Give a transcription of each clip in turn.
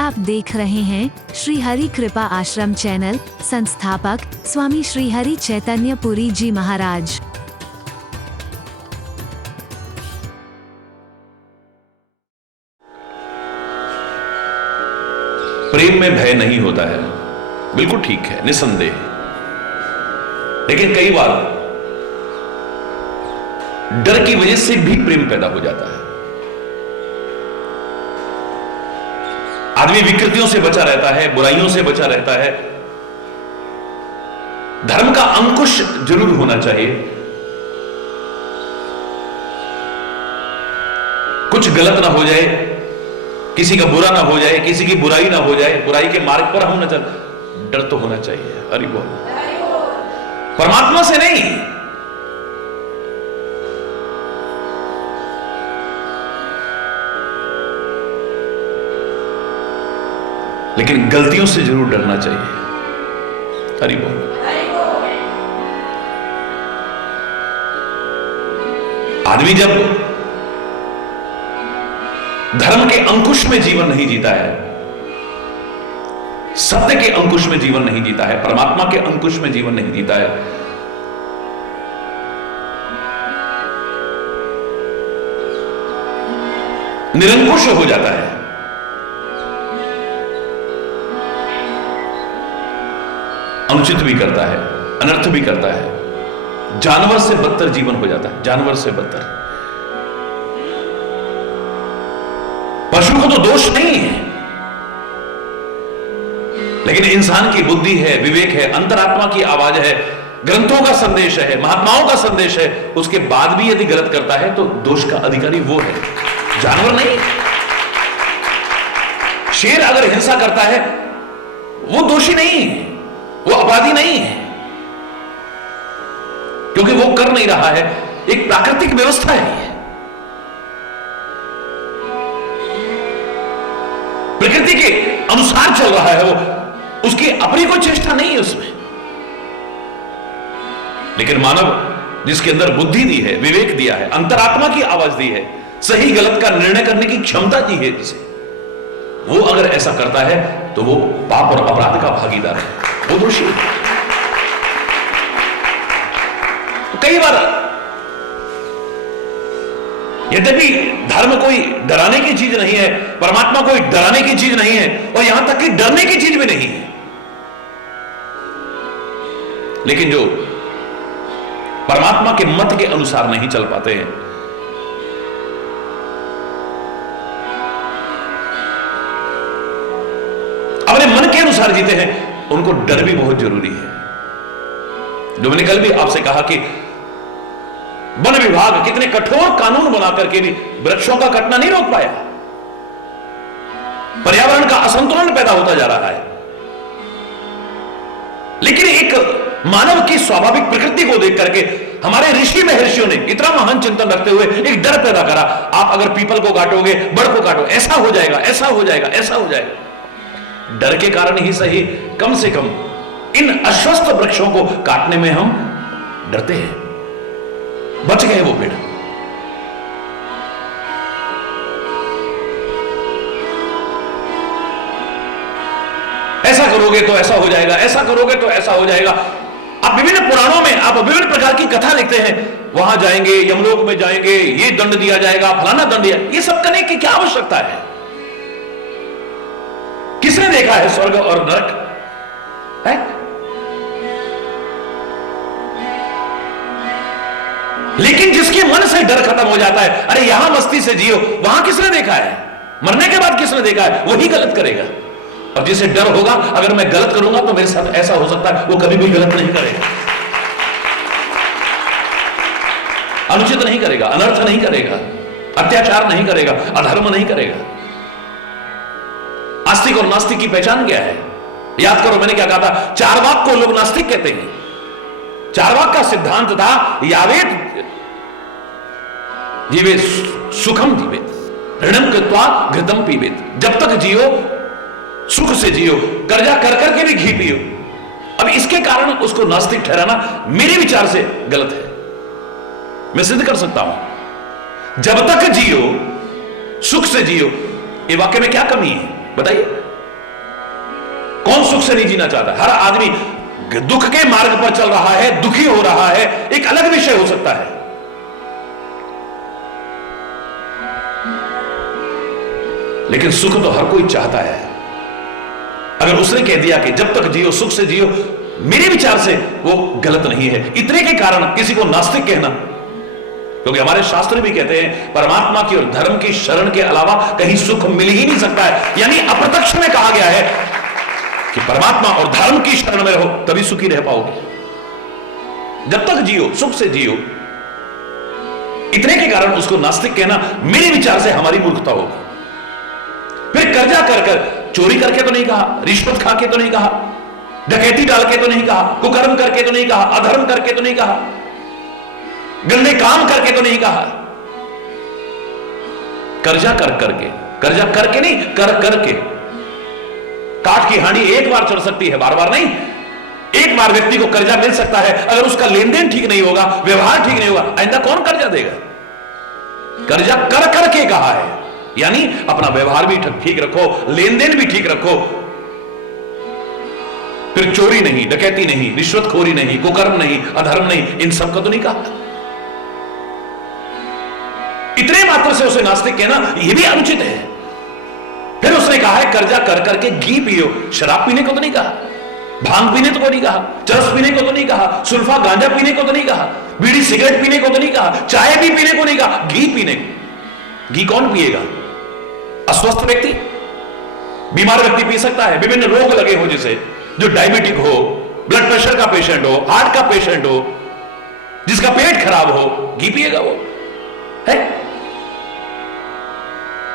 आप देख रहे हैं श्री हरि कृपा आश्रम चैनल। संस्थापक स्वामी श्री हरि चैतन्य पुरी जी महाराज। प्रेम में भय नहीं होता है, बिल्कुल ठीक है, निसंदेह। लेकिन कई बार डर की वजह से भी प्रेम पैदा हो जाता है। आदमी विकृतियों से बचा रहता है, बुराइयों से बचा रहता है। धर्म का अंकुश जरूर होना चाहिए। कुछ गलत ना हो जाए, किसी का बुरा ना हो जाए, किसी की बुराई ना हो जाए, बुराई के मार्ग पर हम न चल। डर तो होना चाहिए। हरि बोल। परमात्मा से नहीं, लेकिन गलतियों से जरूर डरना चाहिए। हरि बोल। आदमी जब धर्म के अंकुश में जीवन नहीं जीता है, सत्य के अंकुश में जीवन नहीं जीता है, परमात्मा के अंकुश में जीवन नहीं जीता है, निरंकुश हो जाता है, अनुचित भी करता है, अनर्थ भी करता है, जानवर से बदतर जीवन हो जाता है। जानवर से बदतर। पशु को तो दोष नहीं है, लेकिन इंसान की बुद्धि है, विवेक है, अंतरात्मा की आवाज है, ग्रंथों का संदेश है, महात्माओं का संदेश है, उसके बाद भी यदि गलत करता है तो दोष का अधिकारी वो है, जानवर नहीं। शेर अगर हिंसा करता है वो दोषी नहीं है, वो अपराधी नहीं है, क्योंकि वो कर नहीं रहा है। एक प्राकृतिक व्यवस्था है, प्रकृति के अनुसार चल रहा है वो, उसकी अपनी कोई चेष्टा नहीं है उसमें। लेकिन मानव जिसके अंदर बुद्धि दी है, विवेक दिया है, अंतरात्मा की आवाज दी है, सही गलत का निर्णय करने की क्षमता दी है जिसे, वो अगर ऐसा करता है तो वो पाप और अपराध का भागीदार है, वो दोषी है। तो कई बार यद्यपि धर्म कोई डराने की चीज नहीं है, परमात्मा कोई डराने की चीज नहीं है, और यहां तक कि डरने की चीज भी नहीं है, लेकिन जो परमात्मा के मत के अनुसार नहीं चल पाते हैं, अपने मन के अनुसार जीते हैं, उनको डर भी बहुत जरूरी है। जो मैंने कल भी आपसे कहा कि वन विभाग कितने कठोर कानून बना करके भी वृक्षों का कटना नहीं रोक पाया। पर्यावरण का असंतुलन पैदा होता जा रहा है। लेकिन एक मानव की स्वाभाविक प्रकृति को देख करके हमारे ऋषि महर्षियों ने इतना महान चिंतन रखते हुए एक डर पैदा करा। आप अगर पीपल को काटोगे, बड़ को काटो, ऐसा हो जाएगा, ऐसा हो जाएगा, ऐसा हो जाएगा। डर के कारण ही सही, कम से कम इन अस्वस्थ वृक्षों को काटने में हम डरते हैं। बच गए वो पेड़। ऐसा करोगे तो ऐसा हो जाएगा, ऐसा करोगे तो ऐसा हो जाएगा। आप विभिन्न पुराणों में आप विभिन्न प्रकार की कथा लिखते हैं, वहां जाएंगे, यमलोक में जाएंगे, ये दंड दिया जाएगा, फलाना दंड दिया। ये सब करने की क्या आवश्यकता है? किसने देखा है स्वर्ग और नरक? है? लेकिन जिसके मन से डर खत्म हो जाता है, अरे यहां मस्ती से जियो, वहां किसने देखा है? मरने के बाद किसने देखा है? वही गलत करेगा। और जिसे डर होगा, अगर मैं गलत करूंगा तो मेरे साथ ऐसा हो सकता है, वो कभी भी गलत नहीं करेगा, अनुचित नहीं करेगा, अनर्थ नहीं करेगा, अत्याचार नहीं करेगा, अधर्म नहीं करेगा। आस्तिक और नास्तिक की पहचान क्या है? याद करो मैंने क्या कहा था, चारवाक को लोग नास्तिक कहते हैं। चारवाक का सिद्धांत था यावेत जीवे सुखम जीवेत, ऋणम कृत्वा घृतम पीवेत। जब तक जियो सुख से जियो, कर्जा कर करके भी घी पियो। अब इसके कारण उसको नास्तिक ठहराना मेरे विचार से गलत है। मैं सिद्ध कर सकता हूं, जब तक जियो सुख से जियो। ये वाक्य में क्या कमी है बताइए? कौन सुख से नहीं जीना चाहता? हर आदमी दुख के मार्ग पर चल रहा है, दुखी हो रहा है, एक अलग विषय हो सकता है। लेकिन सुख तो हर कोई चाहता है। अगर उसने कह दिया कि जब तक जियो सुख से जियो, मेरे विचार से वो गलत नहीं है। इतने के कारण किसी को नास्तिक कहना, क्योंकि हमारे शास्त्र भी कहते हैं परमात्मा की और धर्म की शरण के अलावा कहीं सुख मिल ही नहीं सकता है। यानी अप्रत्यक्ष में कहा गया है कि परमात्मा और धर्म की शरण में रहो तभी सुखी रह पाओगे। जब तक जियो सुख से जियो। इतने के कारण उसको नास्तिक कहना मेरे विचार से हमारी मूर्खता होगी। फिर कर्जा कर कर, चोरी करके तो नहीं कहा, रिश्वत खा के तो नहीं कहा, डकैती डाल के तो नहीं कहा, कुकर्म करके तो नहीं कहा, अधर्म करके तो नहीं कहा, गंदे काम करके तो नहीं कहा। कर्जा कर करके, कर्जा करके नहीं, कर करके। काठ की हांडी एक बार चढ़ सकती है, बार बार नहीं। एक बार व्यक्ति को कर्जा मिल सकता है, अगर उसका लेन देन ठीक नहीं होगा, व्यवहार ठीक नहीं होगा, आइंदा कौन कर्जा देगा? कर्जा कर करके कहा है, यानी अपना व्यवहार भी ठीक रखो, लेन देन भी ठीक रखो। फिर चोरी नहीं, डकैती नहीं, रिश्वतखोरी नहीं, कुकर्म नहीं, अधर्म नहीं, इन सब का तो नहीं कहा। इतने मात्र से उसे नास्तिक कहना यह भी अनुचित है। फिर उसने कहा है कर्जा कर करके घी पियो। शराब पीने को तो नहीं कहा, भांग पीने को नहीं कहा, चरस पीने को तो नहीं कहा, सुल्फा गांजा पीने को तो नहीं कहा, बीड़ी सिगरेट पीने को तो नहीं कहा, चाय भी पीने को नहीं कहा, घी पीने को। घी कौन पिएगा? अस्वस्थ व्यक्ति, बीमार व्यक्ति पी सकता है, विभिन्न रोग लगे हो, जिसे जो डायबिटिक हो, ब्लड प्रेशर का पेशेंट हो, हार्ट का पेशेंट हो, जिसका पेट खराब हो, घी पिएगा वो है।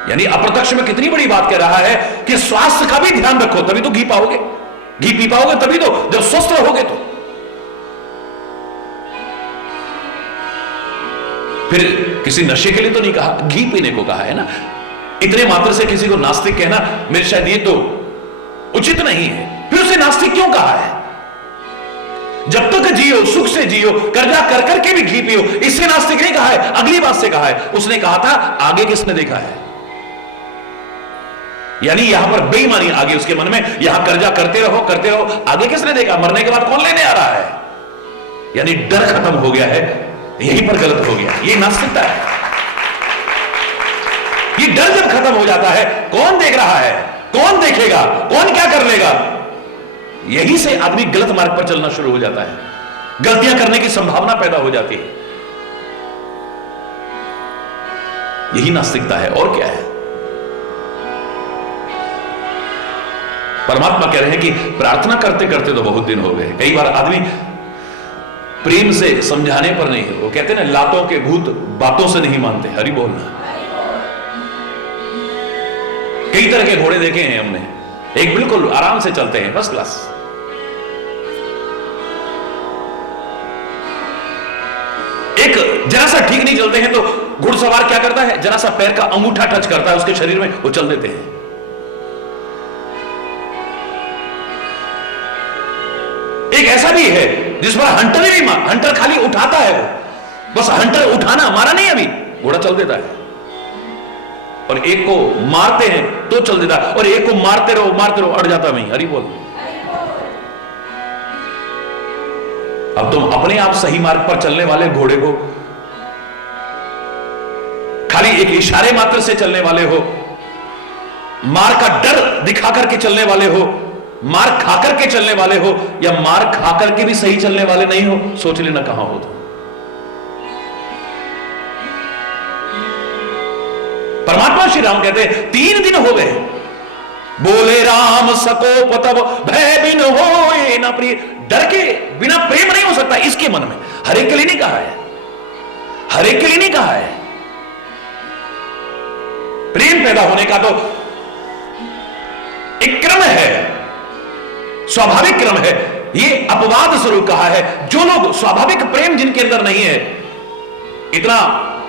यानी अप्रत्यक्ष में कितनी बड़ी बात कह रहा है कि स्वास्थ्य का भी ध्यान रखो तभी तो घी पाओगे, घी पी पाओगे तभी तो, जब स्वस्थ रहोगे तो। फिर किसी नशे के लिए तो नहीं कहा, घी पीने को कहा है ना। इतने मात्र से किसी को नास्तिक कहना मेरे शायद ये तो उचित नहीं है। फिर उसे नास्तिक क्यों कहा है? जब तक जियो सुख से जियो, कर्जा कर करके भी घी पियो, इससे नास्तिक नहीं कहा है, अगली बात से कहा है। उसने कहा था आगे किसने देखा है, यानी यहां पर बेईमानी आगे उसके मन में, यहां कर्जा करते रहो, आगे किसने देखा, मरने के बाद कौन लेने आ रहा है। यानी डर खत्म हो गया है, यहीं पर गलत हो गया। ये नास्तिकता है। ये डर जब खत्म हो जाता है, कौन देख रहा है, कौन देखेगा, कौन क्या कर लेगा, यहीं से आदमी गलत मार्ग पर चलना शुरू हो जाता है, गलतियां करने की संभावना पैदा हो जाती है। यही नास्तिकता है, और क्या है। परमात्मा कह रहे हैं कि प्रार्थना करते करते तो बहुत दिन हो गए। कई बार आदमी प्रेम से समझाने पर नहीं, वो कहते हैं ना लातों के भूत बातों से नहीं मानते। हरि बोलना। कई तरह के घोड़े देखे हैं हमने, एक बिल्कुल आराम से चलते हैं, फर्स्ट क्लास, एक जरा सा ठीक नहीं चलते हैं तो घुड़सवार क्या करता है, जरा सा पैर का अंगूठा टच करता है उसके शरीर में, वो चल देते हैं। एक ऐसा भी है जिस पर हंटर ही नहीं, हंटर खाली उठाता है, वो बस हंटर उठाना, मारा नहीं अभी, घोड़ा चल देता है। और एक को मारते हैं तो चल देता है, और एक को मारते रहो अड़ जाता वहीं। हरि बोल। अब तुम अपने आप सही मार्ग पर चलने वाले घोड़े को खाली एक इशारे मात्र से चलने वाले हो, मार का डर दिखा करके चलने वाले हो, मार खाकर के चलने वाले हो, या मार खाकर के भी सही चलने वाले नहीं हो, सोच लेना कहां हो। तो परमात्मा श्री राम कहते हैं 3 दिन हो गए, बोले राम सकोप तब भय बिन होए ना प्रिय। डर के बिना प्रेम नहीं हो सकता इसके मन में। हर एक के लिए नहीं कहा है, हर एक के लिए नहीं कहा है। प्रेम पैदा होने का तो एक क्रम है, स्वाभाविक क्रम है। ये अपवाद स्वरूप कहा है। जो लोग स्वाभाविक प्रेम जिनके अंदर नहीं है, इतना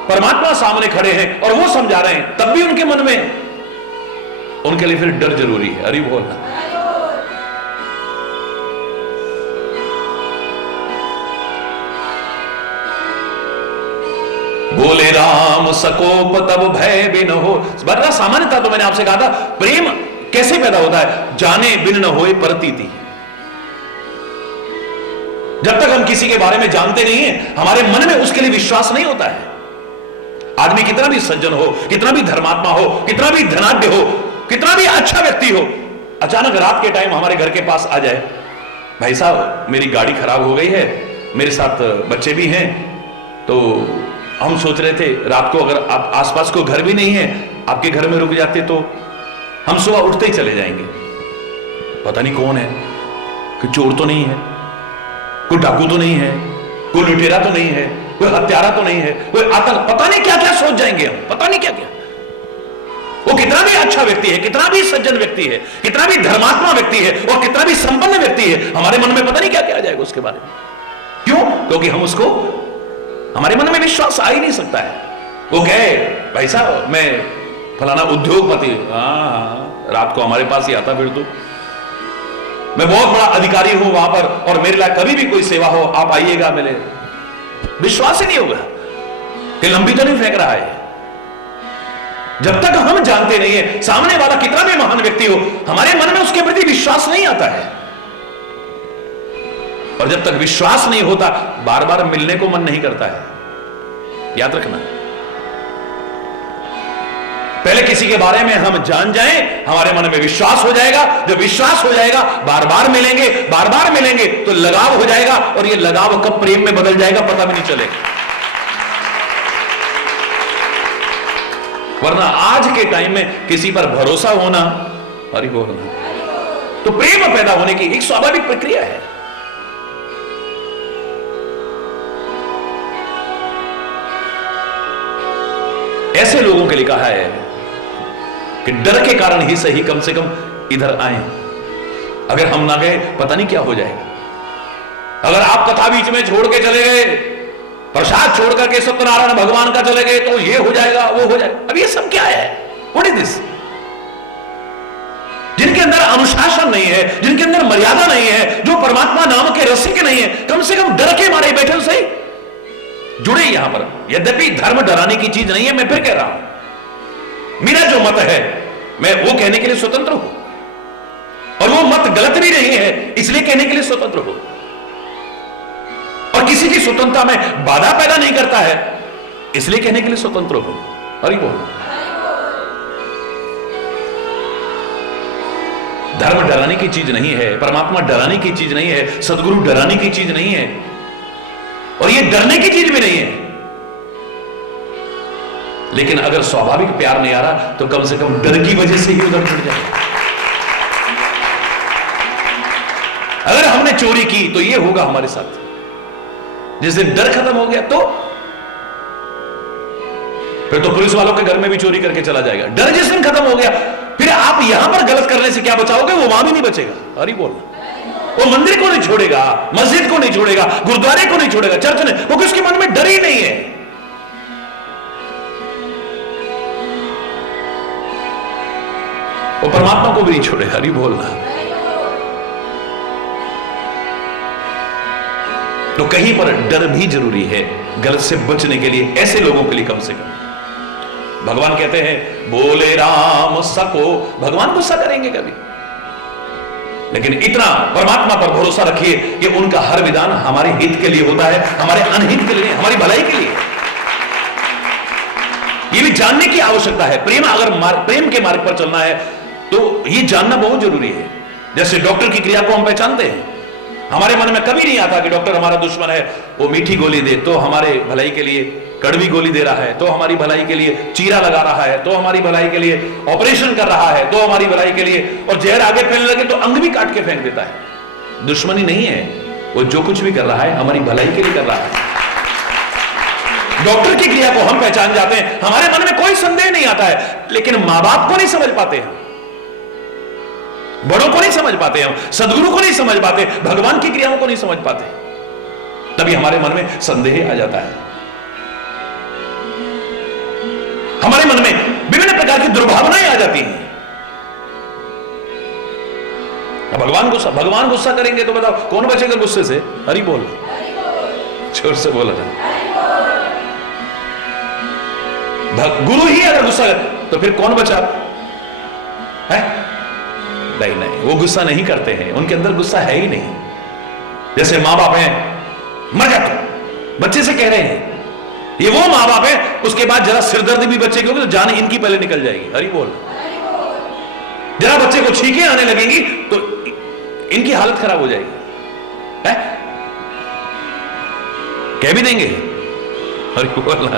परमात्मा सामने खड़े हैं और वो समझा रहे हैं, तब भी उनके मन में, उनके लिए फिर डर जरूरी है। हरि बोलना। बोले राम सकोप तब भय बिन हो। बड़ा सामान्यता तो मैंने आपसे कहा था, प्रेम कैसे पैदा होता है। जाने बिन न होए प्रतीति। जब तक हम किसी के बारे में जानते नहीं है, हमारे मन में उसके लिए विश्वास नहीं होता है। आदमी कितना भी सज्जन हो, कितना भी धर्मात्मा हो, कितना भी धनाढ्य हो, कितना भी अच्छा व्यक्ति हो, अचानक रात के टाइम हमारे घर के पास आ जाए, भाई साहब मेरी गाड़ी खराब हो गई है, मेरे साथ बच्चे भी हैं, तो हम सोच रहे थे रात को अगर आप आसपास कोई घर भी नहीं है, आपके घर में रुक जाते तो हम सुबह उठते ही चले जाएंगे। पता नहीं कौन है, कोई चोर तो नहीं है, कोई डाकू तो नहीं है, कोई लुटेरा तो नहीं है, कोई हत्यारा तो नहीं है, कोई आतंक, पता नहीं क्या क्या सोच जाएंगे हम, पता नहीं क्या क्या। वो कितना भी अच्छा व्यक्ति है, कितना भी सज्जन व्यक्ति है, कितना भी धर्मात्मा व्यक्ति है और कितना भी संपन्न व्यक्ति है, हमारे मन में पता नहीं क्या क्या आ जाएगा उसके बारे में। क्यों? क्योंकि हम उसको, हमारे मन में विश्वास आ ही नहीं सकता है। वो कहे भाई साहब मैं फलाना उद्योगपति, रात को हमारे पास ही आता, फिर तो मैं बहुत बड़ा अधिकारी हूं वहां पर और मेरे लिए कभी भी कोई सेवा हो आप आइएगा मिले। विश्वास ही नहीं होगा कि लंबी तो नहीं फेंक रहा है। जब तक हम जानते नहीं है सामने वाला कितना भी महान व्यक्ति हो, हमारे मन में उसके प्रति विश्वास नहीं आता है। और जब तक विश्वास नहीं होता, बार बार मिलने को मन नहीं करता है। याद रखना, पहले किसी के बारे में हम जान जाएं, हमारे मन में विश्वास हो जाएगा। जब विश्वास हो जाएगा, बार बार मिलेंगे तो लगाव हो जाएगा, और ये लगाव कब प्रेम में बदल जाएगा पता भी नहीं चलेगा। वरना आज के टाइम में किसी पर भरोसा होना, हरि बोल, तो प्रेम पैदा होने की एक स्वाभाविक प्रक्रिया है। ऐसे लोगों के लिए कहा है कि डर के कारण ही सही कम से कम इधर आए। अगर हम ना गए पता नहीं क्या हो जाएगा। अगर आप कथा बीच में छोड़ के चले गए, प्रसाद छोड़ करके सत्यनारायण भगवान का चले गए, तो ये हो जाएगा वो हो जाएगा। अब ये सब क्या है? What is this? जिनके अंदर अनुशासन नहीं है, जिनके अंदर मर्यादा नहीं है, जो परमात्मा नाम के रसिक नहीं है, कम से कम डर के मारे बैठे सही जुड़े यहां पर। यद्यपि धर्म डराने की चीज नहीं है, मैं फिर कह रहा हूं, मेरा जो मत है मैं वो कहने के लिए स्वतंत्र हूं, और वो मत गलत भी नहीं है इसलिए कहने के लिए स्वतंत्र हूं, और किसी की स्वतंत्रता में बाधा पैदा नहीं करता है इसलिए कहने के लिए स्वतंत्र हूं। हरि बोल। धर्म डराने की चीज नहीं है, परमात्मा डराने की चीज नहीं है, सदगुरु डराने की चीज नहीं है, और ये डरने की चीज भी नहीं है। लेकिन अगर स्वाभाविक प्यार नहीं आ रहा तो कम से कम डर की वजह से ही उधर छुट जाए। अगर हमने चोरी की तो ये होगा हमारे साथ। जिस दिन डर खत्म हो गया तो फिर तो पुलिस वालों के घर में भी चोरी करके चला जाएगा। डर जिस दिन खत्म हो गया, फिर आप यहां पर गलत करने से क्या बचाओगे? वो वहां भी नहीं बचेगा। अरे बोल, वो मंदिर को नहीं छोड़ेगा, मस्जिद को नहीं छोड़ेगा, गुरुद्वारे को नहीं छोड़ेगा, चर्च ने, क्योंकि उसके मन में डर ही नहीं है। वो परमात्मा को भी नहीं छोड़ेगा। हरि बोलना। तो कहीं पर डर भी जरूरी है गलत से बचने के लिए, ऐसे लोगों के लिए कम से कम। भगवान कहते हैं बोले राम सको, भगवान गुस्सा करेंगे कभी? लेकिन इतना परमात्मा पर भरोसा रखिए कि उनका हर विधान हमारे हित के लिए होता है, हमारे अनहित के लिए, हमारी भलाई के लिए। ये भी जानने की आवश्यकता है। प्रेम के मार्ग पर चलना है तो ये जानना बहुत जरूरी है। जैसे डॉक्टर की क्रिया को हम पहचानते हैं, हमारे मन में कभी नहीं आता कि डॉक्टर हमारा दुश्मन है, वो मीठी गोली दे तो हमारे भलाई के लिए, कड़वी गोली दे रहा है तो हमारी भलाई के लिए, चीरा लगा रहा है तो हमारी भलाई के लिए, ऑपरेशन कर रहा है तो हमारी भलाई के लिए, और जहर आगे फैलने लगे तो अंग भी काट के फेंक देता है। दुश्मनी नहीं है, वो जो कुछ भी कर रहा है हमारी भलाई के लिए कर रहा है। डॉक्टर की क्रिया को हम पहचान जाते हैं, हमारे मन में कोई संदेह नहीं आता है। लेकिन मां बाप को नहीं समझ पाते हैं, बड़ों को नहीं समझ पाते हम, सदगुरु को नहीं समझ पाते, भगवान की क्रियाओं को नहीं समझ पाते, तभी हमारे मन में संदेह आ जाता है। हमारे मन में विभिन्न प्रकार की दुर्भावनाएं आ जाती हैं। भगवान गुस्सा करेंगे तो बताओ कौन बचेगा गुस्से से? हरि बोल, जोर से बोला था। गुरु ही अगर गुस्सा करे तो फिर कौन बचा है? नहीं नहीं, वो गुस्सा नहीं करते हैं, उनके अंदर गुस्सा है ही नहीं। जैसे माँ बाप हैं, मर जा तू, बच्चे से कह रहे हैं, ये वो माँ बाप है उसके बाद जरा सिरदर्दी भी बच्चे की होगी तो जान इनकी पहले निकल जाएगी। हरी बोल। जरा बच्चे को छींकें आने लगेंगी तो इनकी हालत खराब हो जाएगी। है? कह भी देंगे हरी बोल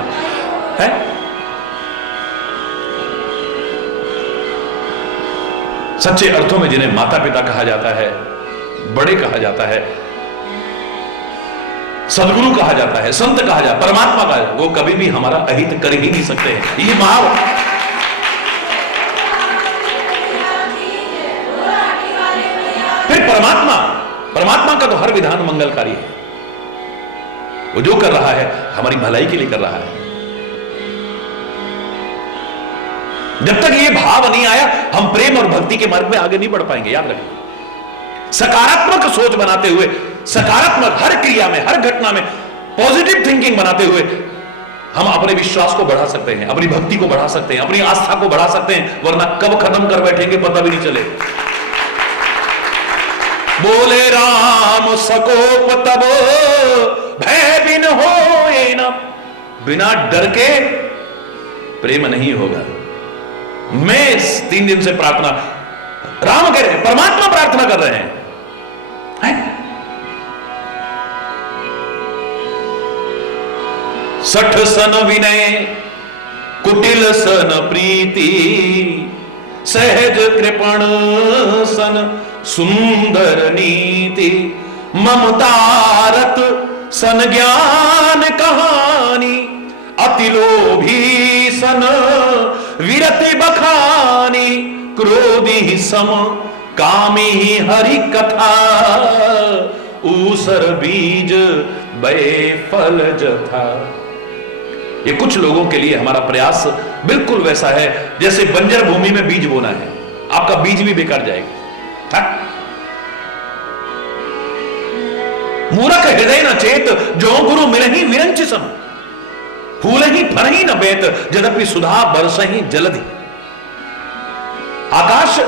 है। सच्चे अर्थों में जिन्हें माता पिता कहा जाता है, बड़े कहा जाता है, सदगुरु कहा जाता है, संत कहा जाता है, परमात्मा कहा जाता है, वो कभी भी हमारा अहित कर ही नहीं सकते हैं। ये फिर परमात्मा का तो हर विधान मंगलकारी है। वो जो कर रहा है हमारी भलाई के लिए कर रहा है। जब तक ये भाव नहीं आया हम प्रेम और भक्ति के मार्ग में आगे नहीं बढ़ पाएंगे। याद रखिए, सकारात्मक सोच बनाते हुए, सकारात्मक हर क्रिया में, हर घटना में पॉजिटिव थिंकिंग बनाते हुए हम अपने विश्वास को बढ़ा सकते हैं, अपनी भक्ति को बढ़ा सकते हैं, अपनी आस्था को बढ़ा सकते हैं, वरना कब खत्म कर बैठेंगे पता भी नहीं चले। बोले राम सकोप तब भय बिन होए न, बिना डर के प्रेम नहीं होगा। मैं 3 दिन से प्रार्थना, राम कह रहे हैं, परमात्मा प्रार्थना कर रहे हैं, सठ सन विनय कुटिल सन प्रीति, सहज कृपण सन सुंदर नीति, ममतारत सन ज्ञान कहानी, अति लोभी सन विरति बखानी, क्रोधी सम कामी हरि कथा, ऊसर बीज बे फल जथा। ये कुछ लोगों के लिए हमारा प्रयास बिल्कुल वैसा है जैसे बंजर भूमि में बीज बोना है, आपका बीज भी बेकार जाएगा। मूरख हृदय न चेत, जो गुरु मिलहि विरंच सम, फूलहि फरहि न बेत, यद्यपि सुधा बरसहि जलधि। आकाश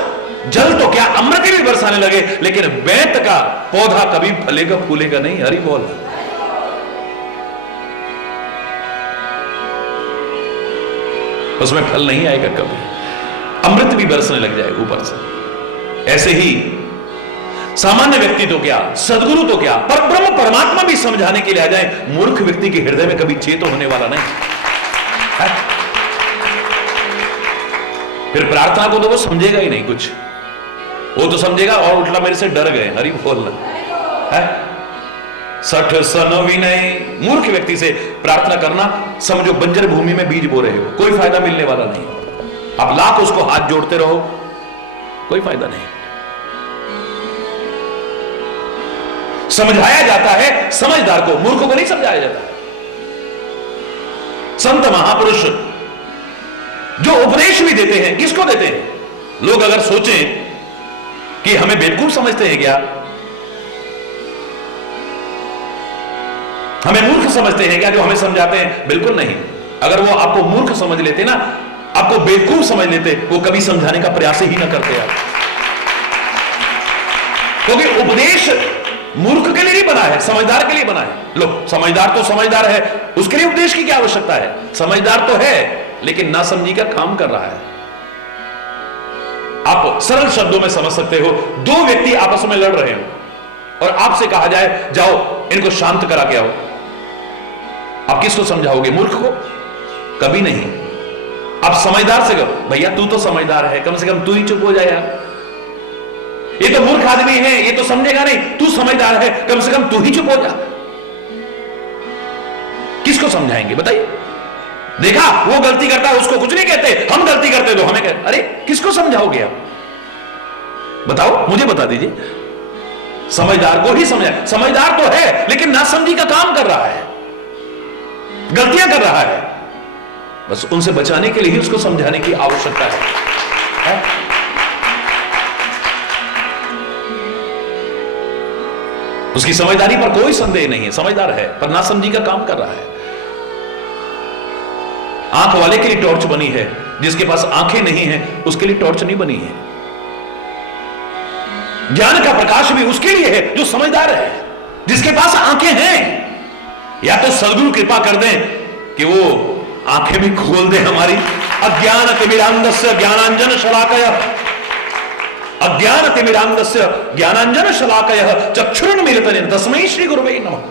जल तो क्या अमृत भी बरसाने लगे, लेकिन बेत का पौधा कभी फलेगा फूलेगा नहीं। हरि बोल। उसमें फल नहीं आएगा कभी, अमृत भी बरसने लग जाएगा ऊपर से। ऐसे ही सामान्य व्यक्ति तो क्या, सदगुरु तो क्या, पर ब्रह्म परमात्मा भी समझाने के लिए आ जाए, मूर्ख व्यक्ति के हृदय में कभी चेत होने वाला नहीं है। फिर प्रार्थना को तो वो समझेगा ही नहीं कुछ, वो तो समझेगा और उल्टा मेरे से डर गए। हरि बोलना है। सठ सन विनय, मूर्ख व्यक्ति से प्रार्थना करना समझो बंजर भूमि में बीज बो रहे हो, कोई फायदा मिलने वाला नहीं। आप लाख उसको हाथ जोड़ते रहो, कोई फायदा नहीं। समझाया जाता है समझदार को, मूर्ख को नहीं समझाया जाता। संत महापुरुष जो उपदेश भी देते हैं, किसको देते हैं? लोग अगर सोचें कि हमें बेवकूफ समझते हैं क्या, हमें मूर्ख समझते हैं क्या जो हमें समझाते हैं, बिल्कुल नहीं। अगर वो आपको मूर्ख समझ लेते ना, आपको बेवकूफ समझ लेते, वो कभी समझाने का प्रयास ही ना करते आप। क्योंकि उपदेश मूर्ख के लिए नहीं बना है, समझदार के लिए बना है। लो, समझदार तो समझदार है, उसके लिए उपदेश की क्या आवश्यकता है? समझदार तो है लेकिन नासमझी का काम कर रहा है। आप सरल शब्दों में समझ सकते हो, दो व्यक्ति आपस में लड़ रहे हो और आपसे कहा जाए जाओ इनको शांत करा के आओ, आप किसको समझाओगे? मूर्ख को? कभी नहीं। आप समझदार से कहो, भैया तू तो समझदार है, कम से कम तू ही चुप हो जाए यार, ये तो मूर्ख आदमी है, ये तो समझेगा नहीं, तू समझदार है, कम से कम तू ही चुप हो जा। किसको समझाएंगे बताइए? देखा वो गलती करता है उसको कुछ नहीं कहते, हम गलती करते तो हमें कहते। अरे किसको समझाओगे आप? बताओ, मुझे बता दीजिए। समझदार को ही समझा, समझदार तो है लेकिन नासमझी का काम कर रहा है, गलतियां कर रहा है, बस उनसे बचाने के लिए ही उसको समझाने की आवश्यकता है? उसकी समझदारी पर कोई संदेह नहीं है, समझदार है पर नासमझी का काम कर रहा है। आंख वाले के लिए टॉर्च बनी है, जिसके पास आंखें नहीं है उसके लिए टॉर्च नहीं बनी है। ज्ञान का प्रकाश भी उसके लिए है जो समझदार है, जिसके पास आंखें हैं। या तो सदगुरु कृपा कर दें कि वो आंखें भी खोल दे हमारी। अज्ञानतिमिरान्धस्य ज्ञानांजन शलाकयः, अज्ञानतिमिरान्धस्य ज्ञानांजन शलाकयः चक्षुरुन्मीलितं तस्मै श्री गुरुवे नमः।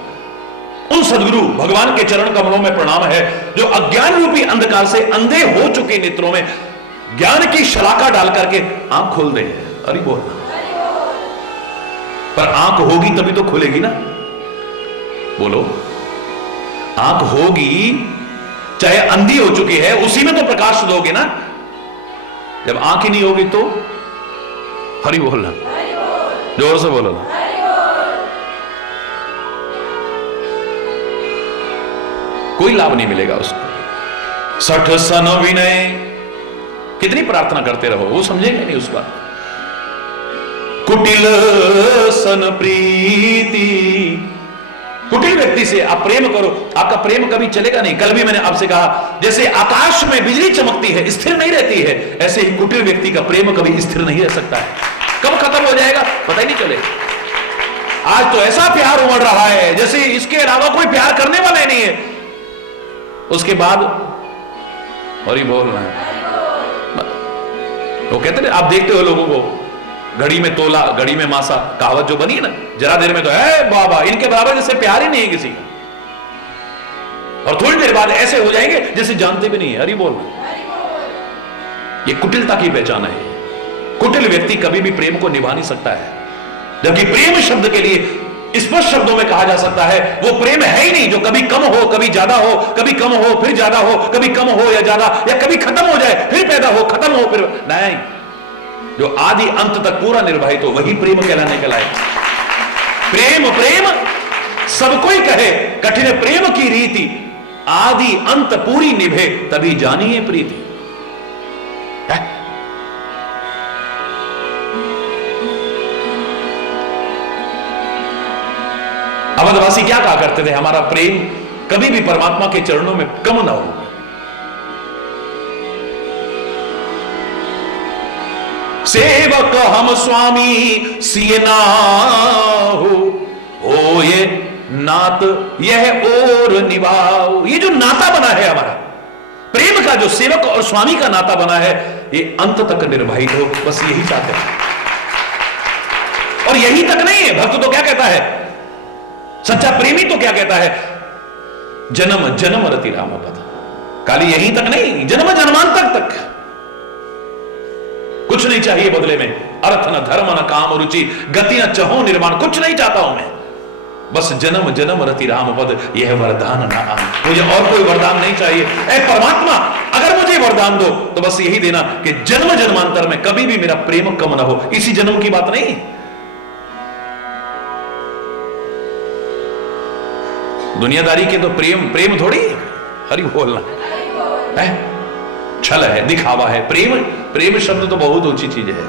उन सदगुरु भगवान के चरण कमलों में प्रणाम है जो अज्ञान रूपी अंधकार से अंधे हो चुके नेत्रों में ज्ञान की शलाका डाल करके आंख खोल दे। अरे बोल, पर आंख होगी तभी तो खुलेगी ना। बोलो, आंख होगी, चाहे अंधी हो चुकी है उसी में तो प्रकाश दोगे ना। जब आंख ही नहीं होगी तो हरि बोलना, जोर से बोलो ना। कोई लाभ नहीं मिलेगा उसको। सठ सन विनय, कितनी प्रार्थना करते रहो वो समझेंगे नहीं उस बात। कुटिल सन प्रीति, कुटिल व्यक्ति से आप प्रेम करो, आपका प्रेम कभी चलेगा नहीं। कल भी मैंने आपसे कहा, जैसे आकाश में बिजली चमकती है, स्थिर नहीं रहती है, ऐसे ही कुटिल व्यक्ति का प्रेम कभी स्थिर नहीं रह सकता है। कब खत्म हो जाएगा पता ही नहीं चलेगा। आज तो ऐसा प्यार उमड़ रहा है जैसे इसके अलावा कोई प्यार करने वाला ही नहीं है। उसके बाद और ही बोल रहे हैं, वो कहते हैं, आप देखते हो लोगों को, घड़ी में तोला घड़ी में मासा, कहावत जो बनी है ना, जरा देर में तो है बाबा इनके बराबर जैसे प्यार ही नहीं है किसी का, और थोड़ी देर बाद ऐसे हो जाएंगे जैसे जानते भी नहीं है। हरि बोल, ये कुटिलता की पहचान है। कुटिल व्यक्ति कभी भी प्रेम को निभा नहीं सकता है। जबकि प्रेम शब्द के लिए स्पष्ट शब्दों में कहा जा सकता है वो प्रेम है ही नहीं जो कभी कम हो कभी ज्यादा हो, कभी कम हो फिर ज्यादा हो, कभी कम हो या ज्यादा, या कभी खत्म हो जाए फिर पैदा हो, खत्म हो फिर नहीं, जो आदि अंत तक पूरा निर्वाहित हो, वही प्रेम कहलाने के लायक। प्रेम प्रेम सब कोई कहे, कठिन प्रेम की रीति, आदि अंत पूरी निभे तभी जानिए प्रीति। अवधवासी क्या कहा करते थे, हमारा प्रेम कभी भी परमात्मा के चरणों में कम ना हो। सेवक हम स्वामी सिए नाहु, ओ ये नात यह और निभाओ। ये जो नाता बना है हमारा प्रेम का, जो सेवक और स्वामी का नाता बना है, ये अंत तक निर्वाहित हो, बस यही चाहते हैं। और यही तक नहीं है, भक्त तो क्या कहता है, सच्चा प्रेमी तो क्या कहता है, जन्म जन्म रति राम पद। खाली यहीं तक नहीं, जन्म जन्मांतर तक कुछ नहीं चाहिए बदले में, अर्थ न धर्म न काम रुचि, गति न चहो निर्माण, कुछ नहीं चाहता हूं मैं, बस जन्म जन्म रति राम पद, यह वरदान न आम। मुझे और कोई वरदान नहीं चाहिए। ऐ परमात्मा, अगर मुझे वरदान दो तो बस यही देना कि जन्म जन्मांतर में कभी भी मेरा प्रेम कम ना हो। इसी जन्म की बात नहीं, दुनियादारी के तो प्रेम प्रेम थोड़ी। हरि बोलना है, छल है, दिखावा है। प्रेम प्रेम शब्द तो बहुत ऊंची चीज है।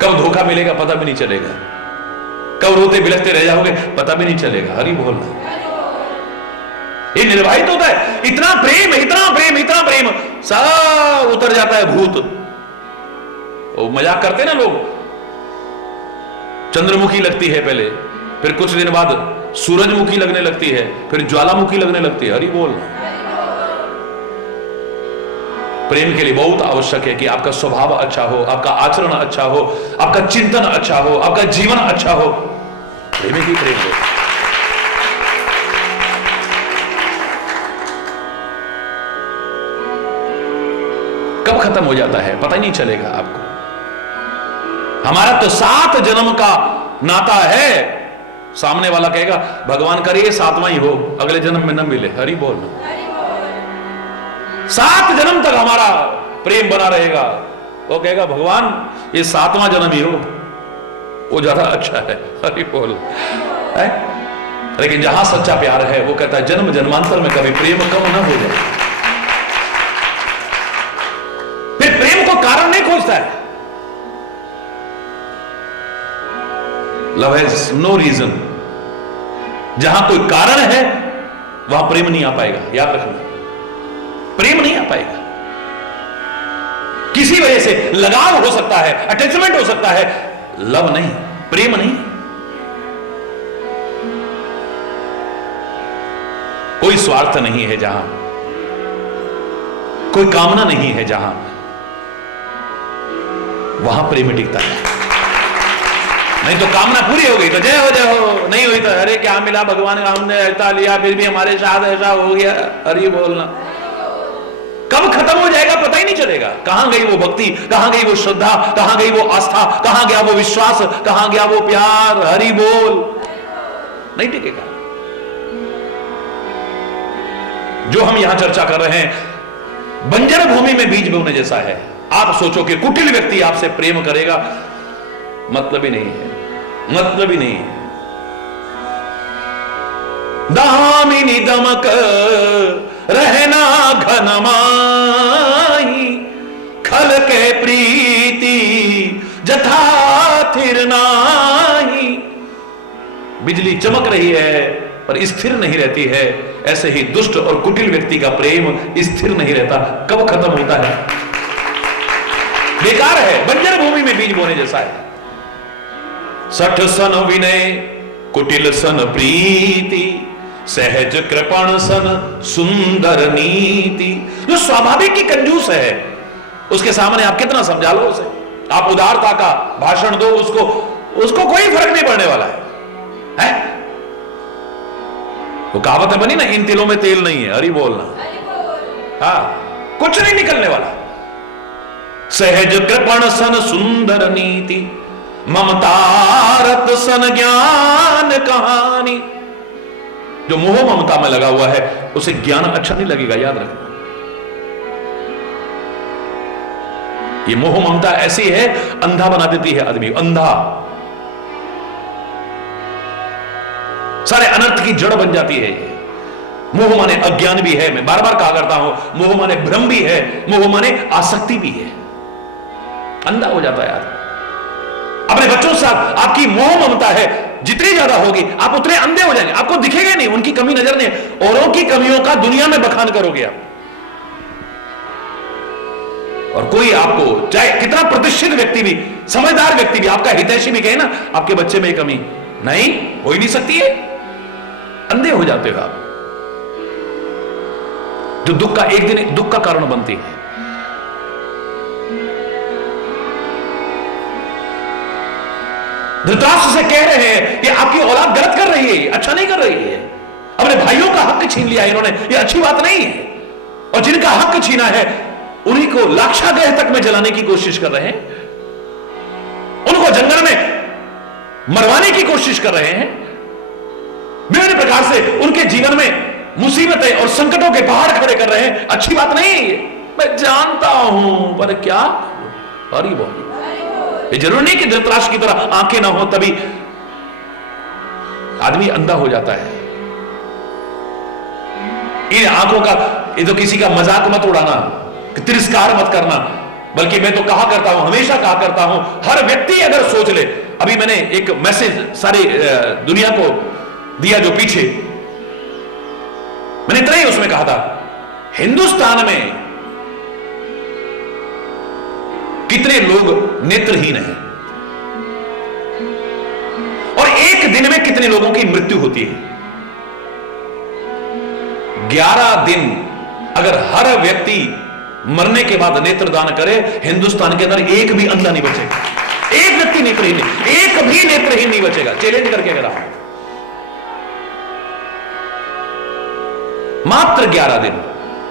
कब धोखा मिलेगा पता भी नहीं चलेगा, कब रोते बिलखते रह जाओगे पता भी नहीं चलेगा। हरि बोलना, ये निर्वाहित होता है। इतना प्रेम इतना प्रेम इतना प्रेम, सब उतर जाता है भूत। वो मजाक करते ना लोग, चंद्रमुखी लगती है पहले, फिर कुछ दिन बाद सूरजमुखी लगने लगती है, फिर ज्वालामुखी लगने लगती है। हरि बोल, प्रेम के लिए बहुत आवश्यक है कि आपका स्वभाव अच्छा हो, आपका आचरण अच्छा हो, आपका चिंतन अच्छा हो, आपका जीवन अच्छा हो। प्रेम ही प्रेम हो। कब खत्म हो जाता है पता ही नहीं चलेगा आपको। हमारा तो 7 जन्म का नाता है। सामने वाला कहेगा भगवान करे ये 7वां ही हो, अगले जन्म में न मिले। हरि बोल, 7 जन्म तक हमारा प्रेम बना रहेगा। वो कहेगा भगवान ये 7वां जन्म ही हो, वो ज्यादा अच्छा है। हरि बोल है? लेकिन जहां सच्चा प्यार है वो कहता है जन्म जन्मांतर में कभी प्रेम कम ना हो जाए। फिर प्रेम को कारण नहीं खोजता है। Love has no reason. जहां कोई कारण है वहां प्रेम नहीं आ पाएगा। याद रखना, प्रेम नहीं आ पाएगा। किसी वजह से लगाव हो सकता है, अटैचमेंट हो सकता है, लव नहीं, प्रेम नहीं। कोई स्वार्थ नहीं है जहां, कोई कामना नहीं है जहां, वहां प्रेम टिकता है। नहीं तो कामना पूरी हो गई तो जय हो, नहीं हुई तो अरे क्या मिला भगवान का, हमने ऐसा लिया फिर भी हमारे साथ ऐसा हो गया, अरे बोलना। कब खत्म हो जाएगा पता ही नहीं चलेगा। कहां गई वो भक्ति, कहां गई वो श्रद्धा, कहां गई वो आस्था, कहां गया वो विश्वास, कहां गया वो प्यार, हरि बोल, नहीं टिकेगा। जो हम यहां चर्चा कर रहे हैं बंजर भूमि में बीज बोने जैसा है। आप सोचो कि कुटिल व्यक्ति आपसे प्रेम करेगा, मतलब ही नहीं है, मतलब ही नहीं है। दामिनी दमक रहना घन माही, खल के प्रीति जथा थिर नाही। बिजली चमक रही है पर स्थिर नहीं रहती है, ऐसे ही दुष्ट और कुटिल व्यक्ति का प्रेम स्थिर नहीं रहता। कब खत्म होता है? बेकार है, बंजर भूमि में बीज बोने जैसा है। सठ सन विनय कुटिल सन प्रीति, सहज कृपण सन सुंदर नीति। जो स्वाभाविक ही कंजूस है, उसके सामने आप कितना समझा लो उसे, आप उदारता का भाषण दो उसको कोई फर्क नहीं पड़ने वाला है? वो कहावत है बनी ना, इन तिलों में तेल नहीं है, हरि बोलना। हाँ, कुछ नहीं निकलने वाला। सहज कृपण सन सुंदर नीति, ममतारत सन ज्ञान कहानी। जो मोह ममता में लगा हुआ है उसे ज्ञान अच्छा नहीं लगेगा, याद रखना। ये मोह ममता ऐसी है, अंधा बना देती है आदमी, अंधा। सारे अनर्थ की जड़ बन जाती है। मोह माने अज्ञान भी है, मैं बार बार कहा करता हूं, मोह माने भ्रम भी है, मोह माने आसक्ति भी है। अंधा हो जाता है यार। अपने बच्चों के साथ आपकी मोह ममता है, जितनी ज्यादा होगी आप उतने अंधे हो जाएंगे, आपको दिखेगा नहीं, उनकी कमी नजर नहीं, औरों की कमियों का दुनिया में बखान करोगे आप। और कोई आपको चाहे कितना प्रतिष्ठित व्यक्ति भी, समझदार व्यक्ति भी, आपका हितैषी भी कहे ना आपके बच्चे में कमी नहीं, हो ही नहीं सकती है, अंधे हो जाते हो आप। जो दुख का एक दिन दुख का कारण बनती है। धृतराष्ट्र से कह रहे हैं कि आपकी औलाद गलत कर रही है, अच्छा नहीं कर रही है, अपने भाइयों का हक छीन लिया इन्होंने, ये अच्छी बात नहीं है। और जिनका हक छीना है उन्हीं को लाक्षागृह तक में जलाने की कोशिश कर रहे हैं, उनको जंगल में मरवाने की कोशिश कर रहे हैं, विभिन्न प्रकार से उनके जीवन में मुसीबतें और संकटों के पहाड़ खड़े कर रहे हैं। अच्छी बात नहीं है ये, मैं जानता हूं, पर क्या हरी बोल। ये जरूरी नहीं कि धृतराष्ट्र की तरह आंखें ना हो तभी आदमी अंधा हो जाता है। इन आंखों का, ये तो किसी का मजाक मत उड़ाना, तिरस्कार मत करना, बल्कि मैं तो कहा करता हूं, हमेशा कहा करता हूं, हर व्यक्ति अगर सोच ले। अभी मैंने एक मैसेज सारी दुनिया को दिया जो पीछे, मैंने इतना ही उसमें कहा था, हिंदुस्तान में कितने लोग नेत्रहीन हैं और एक दिन में कितने लोगों की मृत्यु होती है। 11 दिन अगर हर व्यक्ति मरने के बाद नेत्रदान करे, हिंदुस्तान के अंदर एक भी अंधा नहीं बचेगा, एक व्यक्ति नेत्रहीन, एक भी नेत्रहीन नहीं बचेगा। चैलेंज करके कह रहा हूं, मात्र 11 दिन,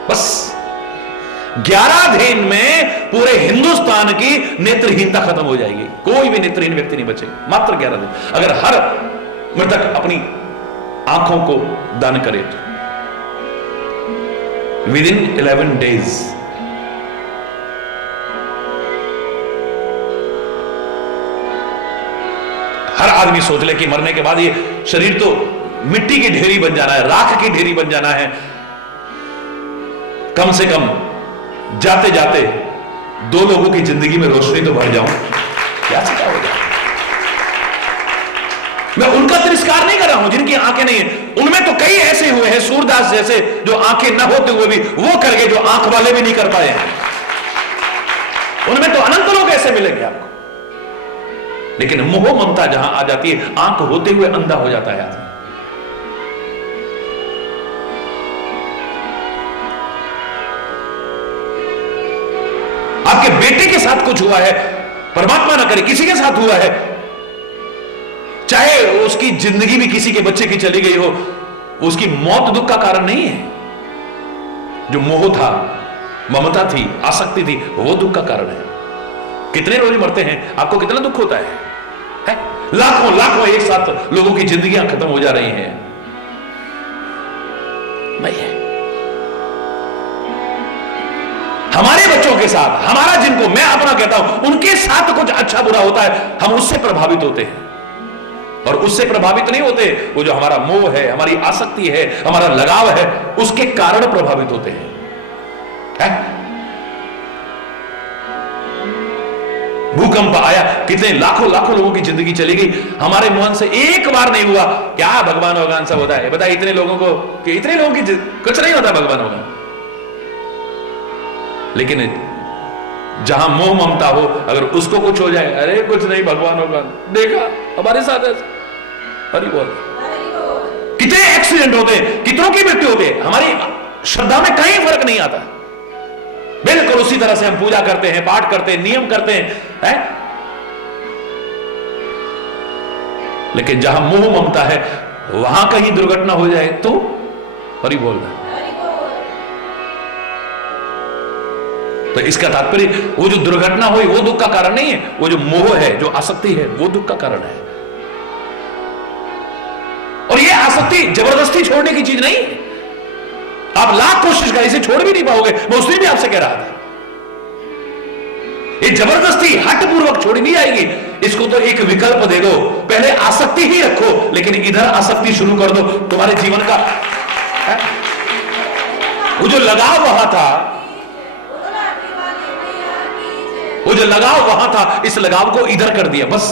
बस 11 दिन में पूरे हिंदुस्तान की नेत्रहीनता खत्म हो जाएगी, कोई भी नेत्रहीन व्यक्ति नहीं बचेगा। मात्र 11 दिन अगर हर मृतक अपनी आंखों को दान करे तो विदिन 11 डेज हर आदमी सोच ले कि मरने के बाद ये शरीर तो मिट्टी की ढेरी बन जाना है, राख की ढेरी बन जाना है। कम से कम जाते जाते 2 लोगों की जिंदगी में रोशनी तो भर जाऊं, क्या सजा हो जाए। मैं उनका तिरस्कार नहीं कर रहा हूं जिनकी आंखें नहीं है, उनमें तो कई ऐसे हुए हैं सूरदास जैसे जो आंखें न होते हुए भी वो कर गए जो आंख वाले भी नहीं कर पाए हैं। उनमें तो अनंत लोग ऐसे मिलेंगे आपको। लेकिन मोह ममता जहां आ जाती है, आंख होते हुए अंधा हो जाता है आदमी। आपके बेटे के साथ कुछ हुआ है, परमात्मा ना करे किसी के साथ हुआ है, चाहे उसकी जिंदगी भी किसी के बच्चे की चली गई हो, उसकी मौत दुख का कारण नहीं है। जो मोह था, ममता थी, आसक्ति थी, वो दुख का कारण है। कितने रोज मरते हैं, आपको कितना दुख होता है? लाखों लाखों एक साथ लोगों की जिंदगियां खत्म हो जा रही हैं। नहीं है। हमारे बच्चों के साथ, हमारा जिनको मैं अपना कहता हूं, उनके साथ कुछ अच्छा बुरा होता है, हम उससे प्रभावित होते हैं। और उससे प्रभावित नहीं होते, वो जो हमारा मोह है, हमारी आसक्ति है, हमारा लगाव है, उसके कारण प्रभावित होते हैं। भूकंप आया, कितने लाखों लाखों लोगों की जिंदगी चली गई। हमारे मुंह से एक बार नहीं हुआ क्या भगवान भगवान सब होता है। बताइए इतने लोगों को, कि इतने लोगों की कुछ नहीं होता भगवान भगवान। लेकिन जहां मोह ममता हो, अगर उसको कुछ हो जाए, अरे कुछ नहीं भगवान भगवान, देखा हमारे साथ ऐसा, हरि बोल। कितने एक्सीडेंट होते हैं, कितनों की मृत्यु होती है, हमारी श्रद्धा में कहीं फर्क नहीं आता। बिल्कुल उसी तरह से हम पूजा करते हैं, पाठ करते हैं, नियम करते हैं, लेकिन जहां मोह ममता है, वहां कहीं दुर्घटना हो जाए तो हरि बोलना। तो इसका तात्पर्य, वो जो दुर्घटना हुई वो दुख का कारण नहीं है, वो जो मोह है, जो आसक्ति है, वो दुख का कारण है। और ये आसक्ति जबरदस्ती छोड़ने की चीज नहीं है। आप लाख कोशिश करें, इसे छोड़ भी नहीं पाओगे। मैं उसने भी आपसे कह रहा था, ये जबरदस्ती हठपूर्वक छोड़ी नहीं जाएगी। इसको तो एक विकल्प दे दो, पहले आसक्ति ही रखो, लेकिन इधर आसक्ति शुरू कर दो। तुम्हारे जीवन का वो जो लगाव वहां था, वो जो लगाव वहां था, इस लगाव को इधर कर दिया बस।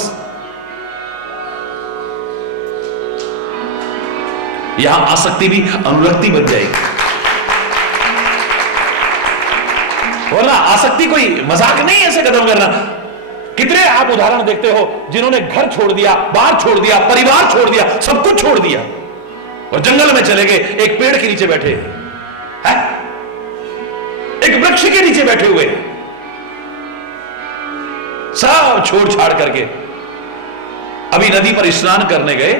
यहां आसक्ति भी अनुरक्ति बन जाएगी। बोलना आसक्ति कोई मजाक नहीं है, ऐसे कदम करना। कितने आप उदाहरण देखते हो जिन्होंने घर छोड़ दिया, बार छोड़ दिया, परिवार छोड़ दिया, सब कुछ छोड़ दिया और जंगल में चले गए, एक पेड़ के नीचे बैठे हैं, एक वृक्ष के नीचे बैठे हुए हैं, सब छोड़ छाड़ करके। अभी नदी पर स्नान करने गए,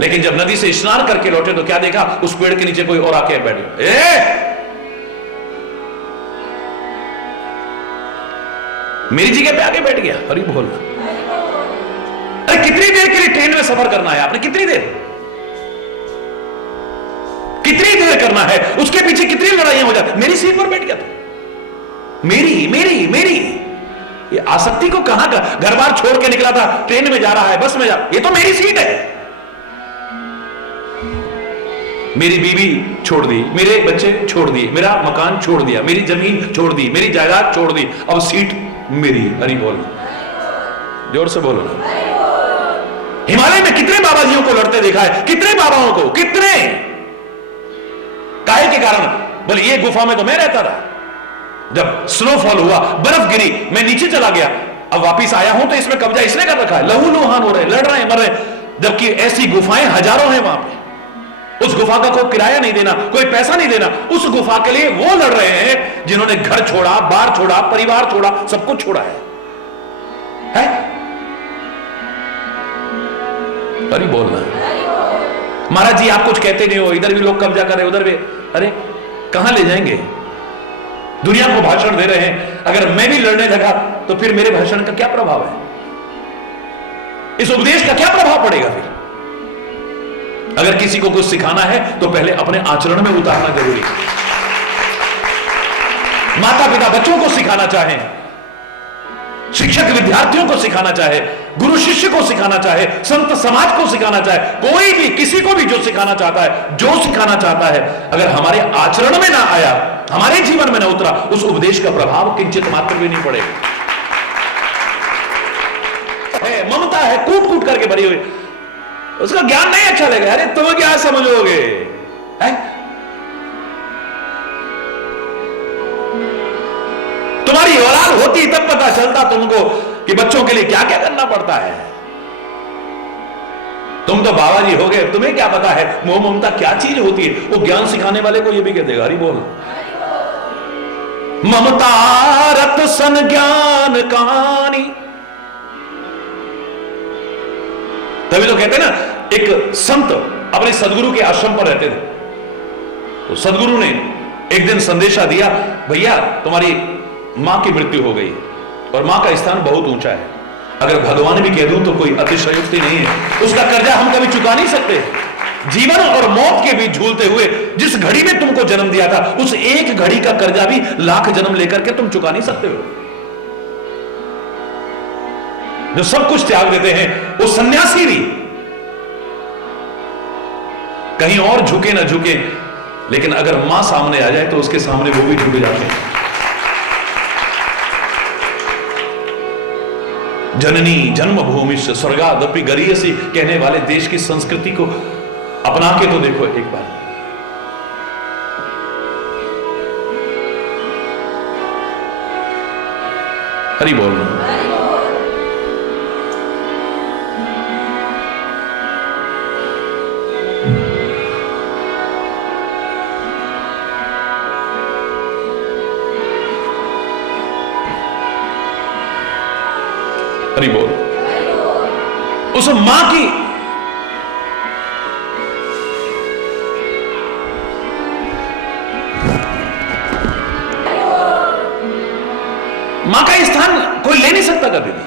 लेकिन जब नदी से स्नान करके लौटे तो क्या देखा, उस पेड़ के नीचे कोई और आके बैठे। मेरी जगह पे आके बैठ गया, हरि बोल। अरे कितनी देर के लिए ट्रेन में सफर करना है आपने, कितनी देर करना है, उसके पीछे कितनी लड़ाइयां हो जाती। मेरी सीट पर बैठ गया था, मेरी मेरी मेरी। ये आसक्ति को कहां का, घर बार छोड़ के निकला था, ट्रेन में जा रहा है, बस में जा, ये तो मेरी सीट है। मेरी बीवी छोड़ दी, मेरे बच्चे छोड़ दिए, मेरा मकान छोड़ दिया, मेरी जमीन छोड़ दी, मेरी जायदाद छोड़ दी, अब सीट मेरी। हरि बोल, जोर से बोलो ना। हिमालय में कितने बाबाजियों को लड़ते देखा है, कितने बाबाओं को, कितने, काहे के कारण। बोले ये गुफा में तो मैं रहता था, जब स्नोफॉल हुआ, बर्फ गिरी, मैं नीचे चला गया, अब वापिस आया हूं तो इसमें कब्जा इसने कर रखा है, लहू लुहान हो रहे, लड़ रहे हैं, मर रहे, जबकि ऐसी गुफाएं हजारों हैं वहां पे। उस गुफा का कोई किराया नहीं देना, कोई पैसा नहीं देना, उस गुफा के लिए वो लड़ रहे हैं जिन्होंने घर छोड़ा, बार छोड़ा, परिवार छोड़ा, सब कुछ छोड़ा है? अरे बोलना महाराज जी, आप कुछ कहते नहीं हो, इधर भी लोग कब्जा कर रहे, उधर भी। अरे कहां ले जाएंगे, दुनिया को भाषण दे रहे हैं। अगर मैं भी लड़ने लगा तो फिर मेरे भाषण का क्या प्रभाव है, इस उपदेश का क्या प्रभाव पड़ेगा फिर? अगर किसी को कुछ सिखाना है तो पहले अपने आचरण में उतारना जरूरी है। माता पिता बच्चों को सिखाना चाहे, शिक्षक विद्यार्थियों को सिखाना चाहे, गुरु शिष्य को सिखाना चाहे, संत समाज को सिखाना चाहे, कोई भी किसी को भी जो सिखाना चाहता है, जो सिखाना चाहता है, अगर हमारे आचरण में ना आया, हमारे जीवन में ना उतरा, उस उपदेश का प्रभाव किंचित मात्र भी नहीं पड़ेगा। ममता है कूट कूट करके भरी हुई, उसका ज्ञान नहीं अच्छा लगेगा। अरे तुम क्या समझोगे, तुम्हारी औलाद होती तब पता चलता तुमको कि बच्चों के लिए क्या क्या करना पड़ता है। तुम तो बाबा जी हो गए, तुम्हें क्या पता है मोह ममता क्या चीज होती है। वो ज्ञान सिखाने वाले को ये भी कह देगा, हरि बोल। ममता रत सन ज्ञान कहानी। तभी तो कहते हैं ना, एक संत अपने सदगुरु के आश्रम पर रहते थे, तो सदगुरु ने एक दिन संदेशा दिया, भैया तुम्हारी मां की मृत्यु हो गई और मां का स्थान बहुत ऊंचा है, अगर भगवान भी कह दूं तो कोई अतिशयोक्ति नहीं है, उसका कर्जा हम कभी चुका नहीं सकते। जीवन और मौत के बीच झूलते हुए जिस घड़ी में तुमको जन्म दिया था, उस एक घड़ी का कर्जा भी लाख जन्म लेकर के तुम चुका नहीं सकते हो। जो सब कुछ त्याग देते हैं वो सन्यासी भी कहीं और झुके ना झुके, लेकिन अगर मां सामने आ जाए तो उसके सामने वो भी झुक जाते हैं। जननी जन्मभूमि से स्वर्गादपि गरीयसी कहने वाले देश की संस्कृति को अपना के तो देखो एक बार। हरि बोल। हरि बोल। उस मां की मां का स्थान कोई ले नहीं सकता कभी भी,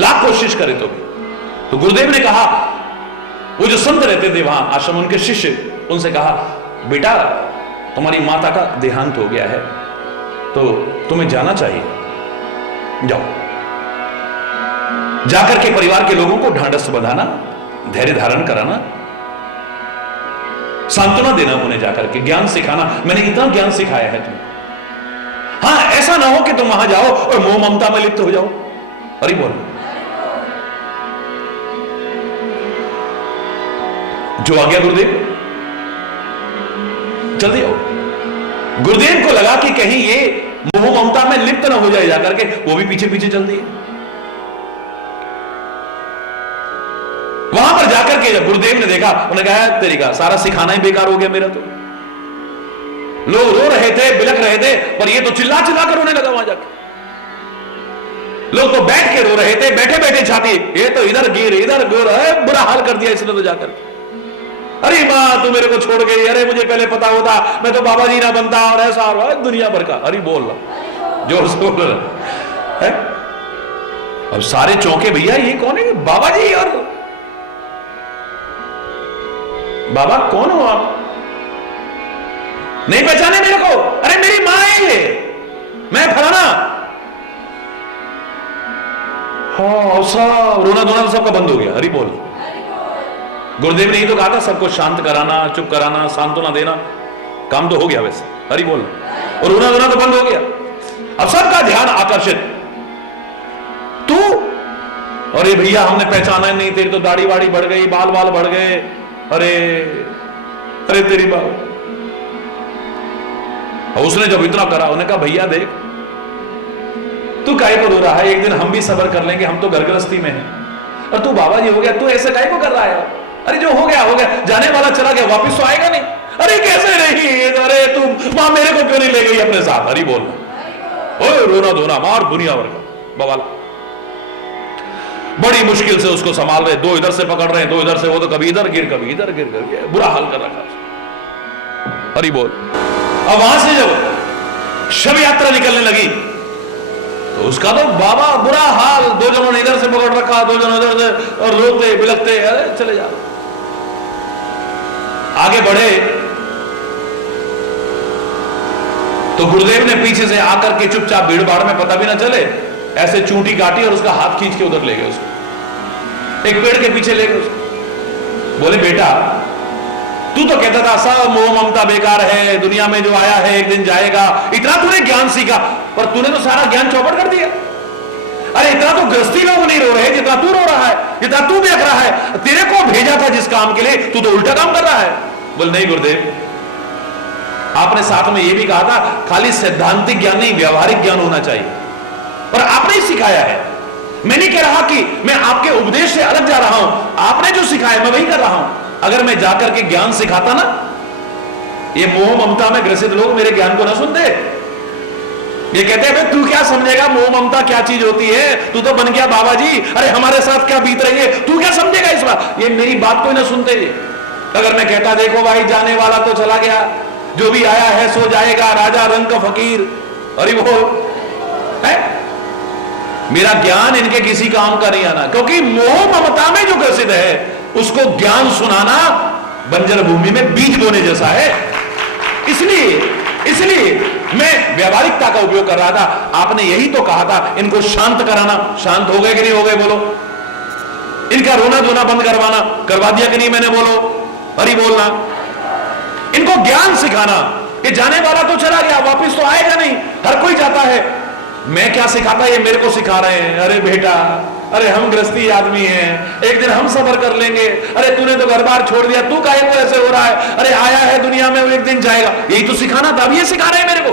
लाख कोशिश करे तो भी। तो गुरुदेव ने कहा, वो जो संत रहते थे वहां आश्रम, उनके शिष्य, उनसे कहा, बेटा तुम्हारी माता का देहांत हो गया है तो तुम्हें जाना चाहिए, जाओ। जाकर के परिवार के लोगों को ढांढस बंधाना, धैर्य धारण कराना, सांत्वना देना, उन्हें जाकर के ज्ञान सिखाना, मैंने इतना ज्ञान सिखाया है तुम्हें। हाँ, ऐसा ना हो कि तुम वहां जाओ और मोह ममता में लिप्त हो जाओ। हरि बोल। जो आ गया गुरुदेव, जल्दी आओ। गुरुदेव को लगा कि कहीं ये मोह ममता में लिप्त ना हो जाए, जाकर के वो भी पीछे पीछे चल दिए। वहां पर जाकर के जब गुरुदेव ने देखा, उन्होंने कहा, तेरी का सारा सिखाना ही बेकार हो गया मेरा तो। लोग रो रहे थे, बिलख रहे थे, पर ये तो चिल्ला चिल्ला कर रोने लगा वहां जाकर। लोग तो बैठ के रो रहे थे, बैठे बैठे छाती, ये तो इधर गिर इधर गिर, बुरा हाल कर दिया इसने तो जाकर। अरे मां तू मेरे को छोड़ गई, अरे मुझे पहले पता होता मैं तो बाबा जी ना बनता, और ऐसा और दुनिया भर का। अरे बोल रहा जोर से बोल रहा है। अब सारे चौंके, भैया ये कौन है? बाबा जी। और बाबा कौन हो आप? नहीं पहचाने मेरे को? अरे मेरी मां है, मैं फलाना। हाँ, सब रोना धोना सबका बंद हो गया। हरि बोल। गुरुदेव ने ही तो कहा था सबको शांत कराना, चुप कराना, सांत्वना देना, काम तो हो गया वैसे। हरि बोल। और रोना धोना तो बंद हो गया। अब सबका ध्यान आकर्षित, तू? अरे भैया हमने पहचाना नहीं, तेरी तो दाढ़ी वाड़ी बढ़ गई, बाल बाल बढ़ गए, अरे अरे तेरी बात। और उसने जब इतना करा, उन्होंने कहा, भैया देख तू काहे को रो रहा है, एक दिन हम भी सब्र कर लेंगे, हम तो घर गृहस्थी में हैं। और तू बाबा जी हो गया, तू ऐसे काहे को कर रहा है? अरे जो हो गया हो गया, जाने वाला चला गया, वापस तो आएगा नहीं। अरे कैसे नहीं? अरे तू मां मेरे को क्यों नहीं ले गई अपने साथ? हरि बोल। ओए रोना धोना मार दुनिया भर का बवाल। बड़ी मुश्किल से उसको संभाल रहे, दो इधर से पकड़ रहे हैं, दो इधर से, वो तो कभी इधर गिर कभी इधर गिर कर बुरा हाल कर रखा। हरि बोल। अब वहां से जब शव यात्रा निकलने लगी तो उसका तो बाबा बुरा हाल, दो जनों ने इधर से पकड़ रखा, दो जनों इधर से, और रोते बिलखते, अरे चले जाओ। आगे बढ़े तो गुरुदेव ने पीछे से आकर के चुपचाप भीड़ भाड़ में, पता भी ना चले, ऐसे चूंटी काटी और उसका हाथ खींच के उधर ले गए उसको, एक पेड़ के पीछे ले गए उसको। बोले बेटा तू तो कहता था सब मोह ममता बेकार है, दुनिया में जो आया है एक दिन जाएगा, इतना तूने ज्ञान सीखा, पर तूने तो सारा ज्ञान चौपट कर दिया। अरे इतना तो गृहस्थी लोग नहीं रो रहे जितना तू रो रहा है, जितना तू देख रहा है। तेरे को भेजा था जिस काम के लिए, तू तो उल्टा काम कर रहा है। बोल नहीं गुरुदेव, आपने साथ में यह भी कहा था खाली सैद्धांतिक ज्ञान नहीं, व्यवहारिक ज्ञान होना चाहिए, और आपने ही सिखाया है। मैं नहीं कह रहा कि मैं आपके उपदेश से अलग जा रहा हूं, आपने जो सिखाया मैं वही कर रहा हूं। अगर मैं जाकर के ज्ञान सिखाता ना, ये मोह ममता में ग्रसित लोग मेरे ज्ञान को ना सुनते। ये कहते हैं तू क्या समझेगा मोह ममता क्या चीज होती है, तू तो बन गया बाबा जी, अरे हमारे साथ क्या बीत रही है, तू क्या समझेगा इस बात। ये मेरी बात को ना सुनते। अगर मैं कहता देखो भाई जाने वाला तो चला गया, जो भी आया है सो जाएगा, राजा रंग का फकीर, अरे वो है मेरा ज्ञान इनके किसी काम का नहीं आना, क्योंकि मोह ममता में जो ग्रसित है उसको ज्ञान सुनाना बंजर भूमि में बीज बोने जैसा है। इसलिए मैं व्यवहारिकता का उपयोग कर रहा था। आपने यही तो कहा था इनको शांत कराना, शांत हो गए कि नहीं हो गए बोलो। इनका रोना धोना बंद करवाना, करवा दिया कि नहीं मैंने बोलो, हरी बोलना। इनको ज्ञान सिखाना कि जाने वाला तो चला गया, वापस तो आएगा नहीं, हर कोई जाता है। मैं क्या सिखाता, ये मेरे को सिखा रहे हैं। अरे बेटा, अरे हम गृहस्थी आदमी हैं, एक दिन हम सफर कर लेंगे। अरे तूने तो घर बार छोड़ दिया, तू काहे को ऐसे हो रहा है, अरे आया है दुनिया में वो एक दिन जाएगा। यही तो सिखाना था, अब ये सिखा रहे हैं मेरे को।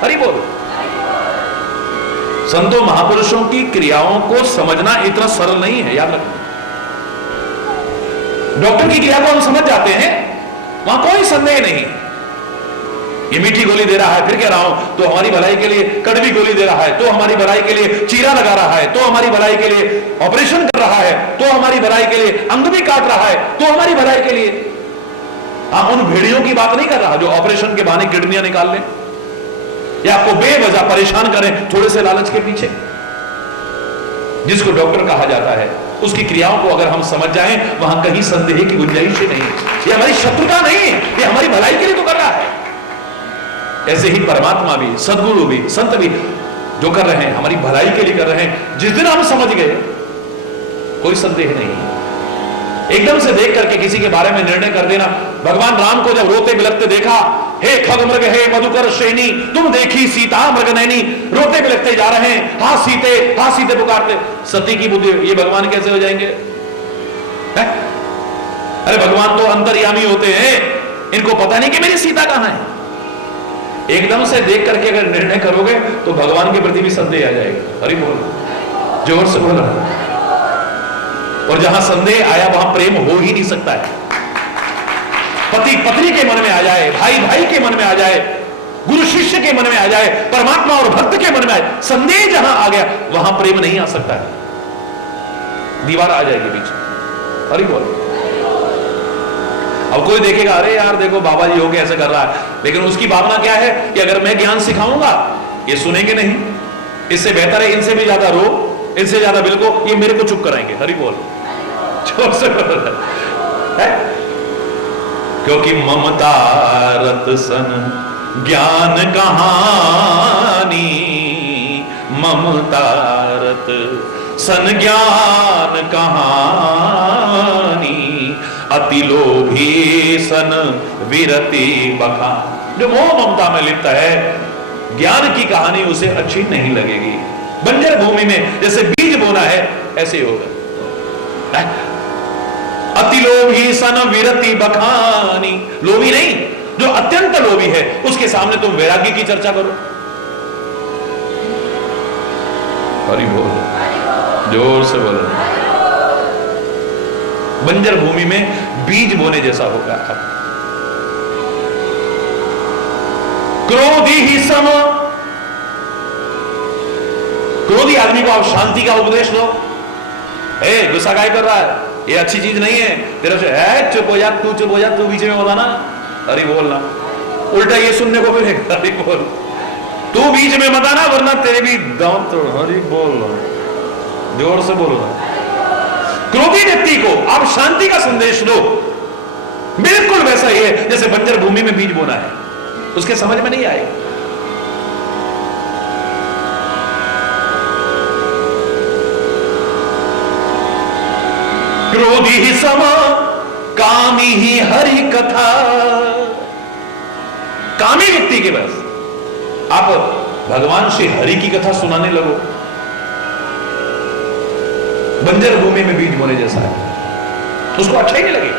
हरी बोल। संतों महापुरुषों की क्रियाओं को समझना इतना सरल नहीं है, याद रखना। डॉक्टर की क्रिया को हम समझ जाते हैं, वहां कोई संदेह नहीं। ये मीठी गोली दे रहा है, फिर कह रहा हूं तो हमारी भलाई के लिए, कड़वी गोली दे रहा है तो हमारी भलाई के लिए, चीरा लगा रहा है तो हमारी भलाई के लिए, ऑपरेशन कर रहा है तो हमारी भलाई के लिए, अंग भी काट रहा है तो हमारी भलाई के लिए। उन भेड़ियों की बात नहीं कर रहा जो ऑपरेशन के बहाने किडनियां निकाल लें या आपको बेवजह परेशान करें थोड़े से लालच के पीछे। जिसको डॉक्टर कहा जाता है उसकी क्रियाओं को अगर हम समझ जाएं, वहां कहीं संदेह की गुंजाइश ही नहीं। ये हमारी शत्रुता नहीं है, ये हमारी भलाई के लिए तो कर रहा है। ऐसे ही परमात्मा भी, सदगुरु भी, संत भी जो कर रहे हैं हमारी भलाई के लिए कर रहे हैं। जिस दिन हम समझ गए कोई संदेह नहीं। एकदम से देख करके किसी के बारे में निर्णय कर देना। भगवान राम को जब रोते बिलखते देखा, हे खग मृग हे मधुकर श्रेणी, तुम देखी सीता मृग नैनी, रोते बिलखते जा रहे हैं, हाँ सीते पुकारते। सती की बुद्धि, ये भगवान कैसे हो जाएंगे है? अरे भगवान तो अंतर्यामी होते हैं, इनको पता नहीं कि मेरी सीता कहां है। एकदम से देख करके अगर निर्णय करोगे तो भगवान के प्रति भी संदेह आ जाएगा। हरि बोल, जोर से बोलो। और जहां संदेह आया वहां प्रेम हो ही नहीं सकता है। पति पत्नी के मन में आ जाए, भाई भाई के मन में आ जाए, गुरु शिष्य के मन में आ जाए, परमात्मा और भक्त के मन में आए, संदेह जहां आ गया वहां प्रेम नहीं आ सकता है, दीवार आ जाएगी बीच में। हरि बोल। अब कोई देखेगा अरे यार देखो बाबा जी हो गए ऐसे कर रहा है, लेकिन उसकी भावना क्या है कि अगर मैं ज्ञान सिखाऊंगा ये सुनेंगे नहीं, इससे बेहतर है इनसे भी ज्यादा रो, इनसे ज्यादा बिल्को, ये मेरे को चुप कराएंगे। हरि बोल, जोर से है। क्योंकि ममता रत सन ज्ञान कहानी, ममता रत सन ज्ञान कहानी, अति लोभी सन विरति बखान। जो मोह ममता में लिप्त है, ज्ञान की कहानी उसे अच्छी नहीं लगेगी। बंजर भूमि में जैसे बीज बोना है ऐसे ही होगा। अति लोभी सन विरति बखानी, लोभी नहीं, जो अत्यंत लोभी है उसके सामने तुम वैराग्य की चर्चा करो। हरि बोल, जोर से बोलो। बंजर भूमि में बीज बोने जैसा होगा। क्रोधी ही सम, क्रोधी आदमी को आप शांति का उपदेश दो। गुस्सा काय कर रहा है, ये अच्छी चीज नहीं है, तेरे से चुप हो जा, तू चुप हो जा, तू बीच में बताना। अरे बोलना, उल्टा ये सुनने को मिलेगा। अरे बोल, तू बीच में मत आना वरना तेरे भी दांत तोड़। हरि बोल, जोर से बोलना। क्रोधी व्यक्ति को आप शांति का संदेश दो, बिल्कुल वैसा ही है जैसे बंजर भूमि में बीज बोना है, उसके समझ में नहीं आएगा। क्रोधी ही सम कामी ही हरि कथा, कामी व्यक्ति के बस आप भगवान श्री हरि की कथा सुनाने लगो, बंजर भूमि में बीज बोने जैसा है, उसको अच्छा ही नहीं लगेगा।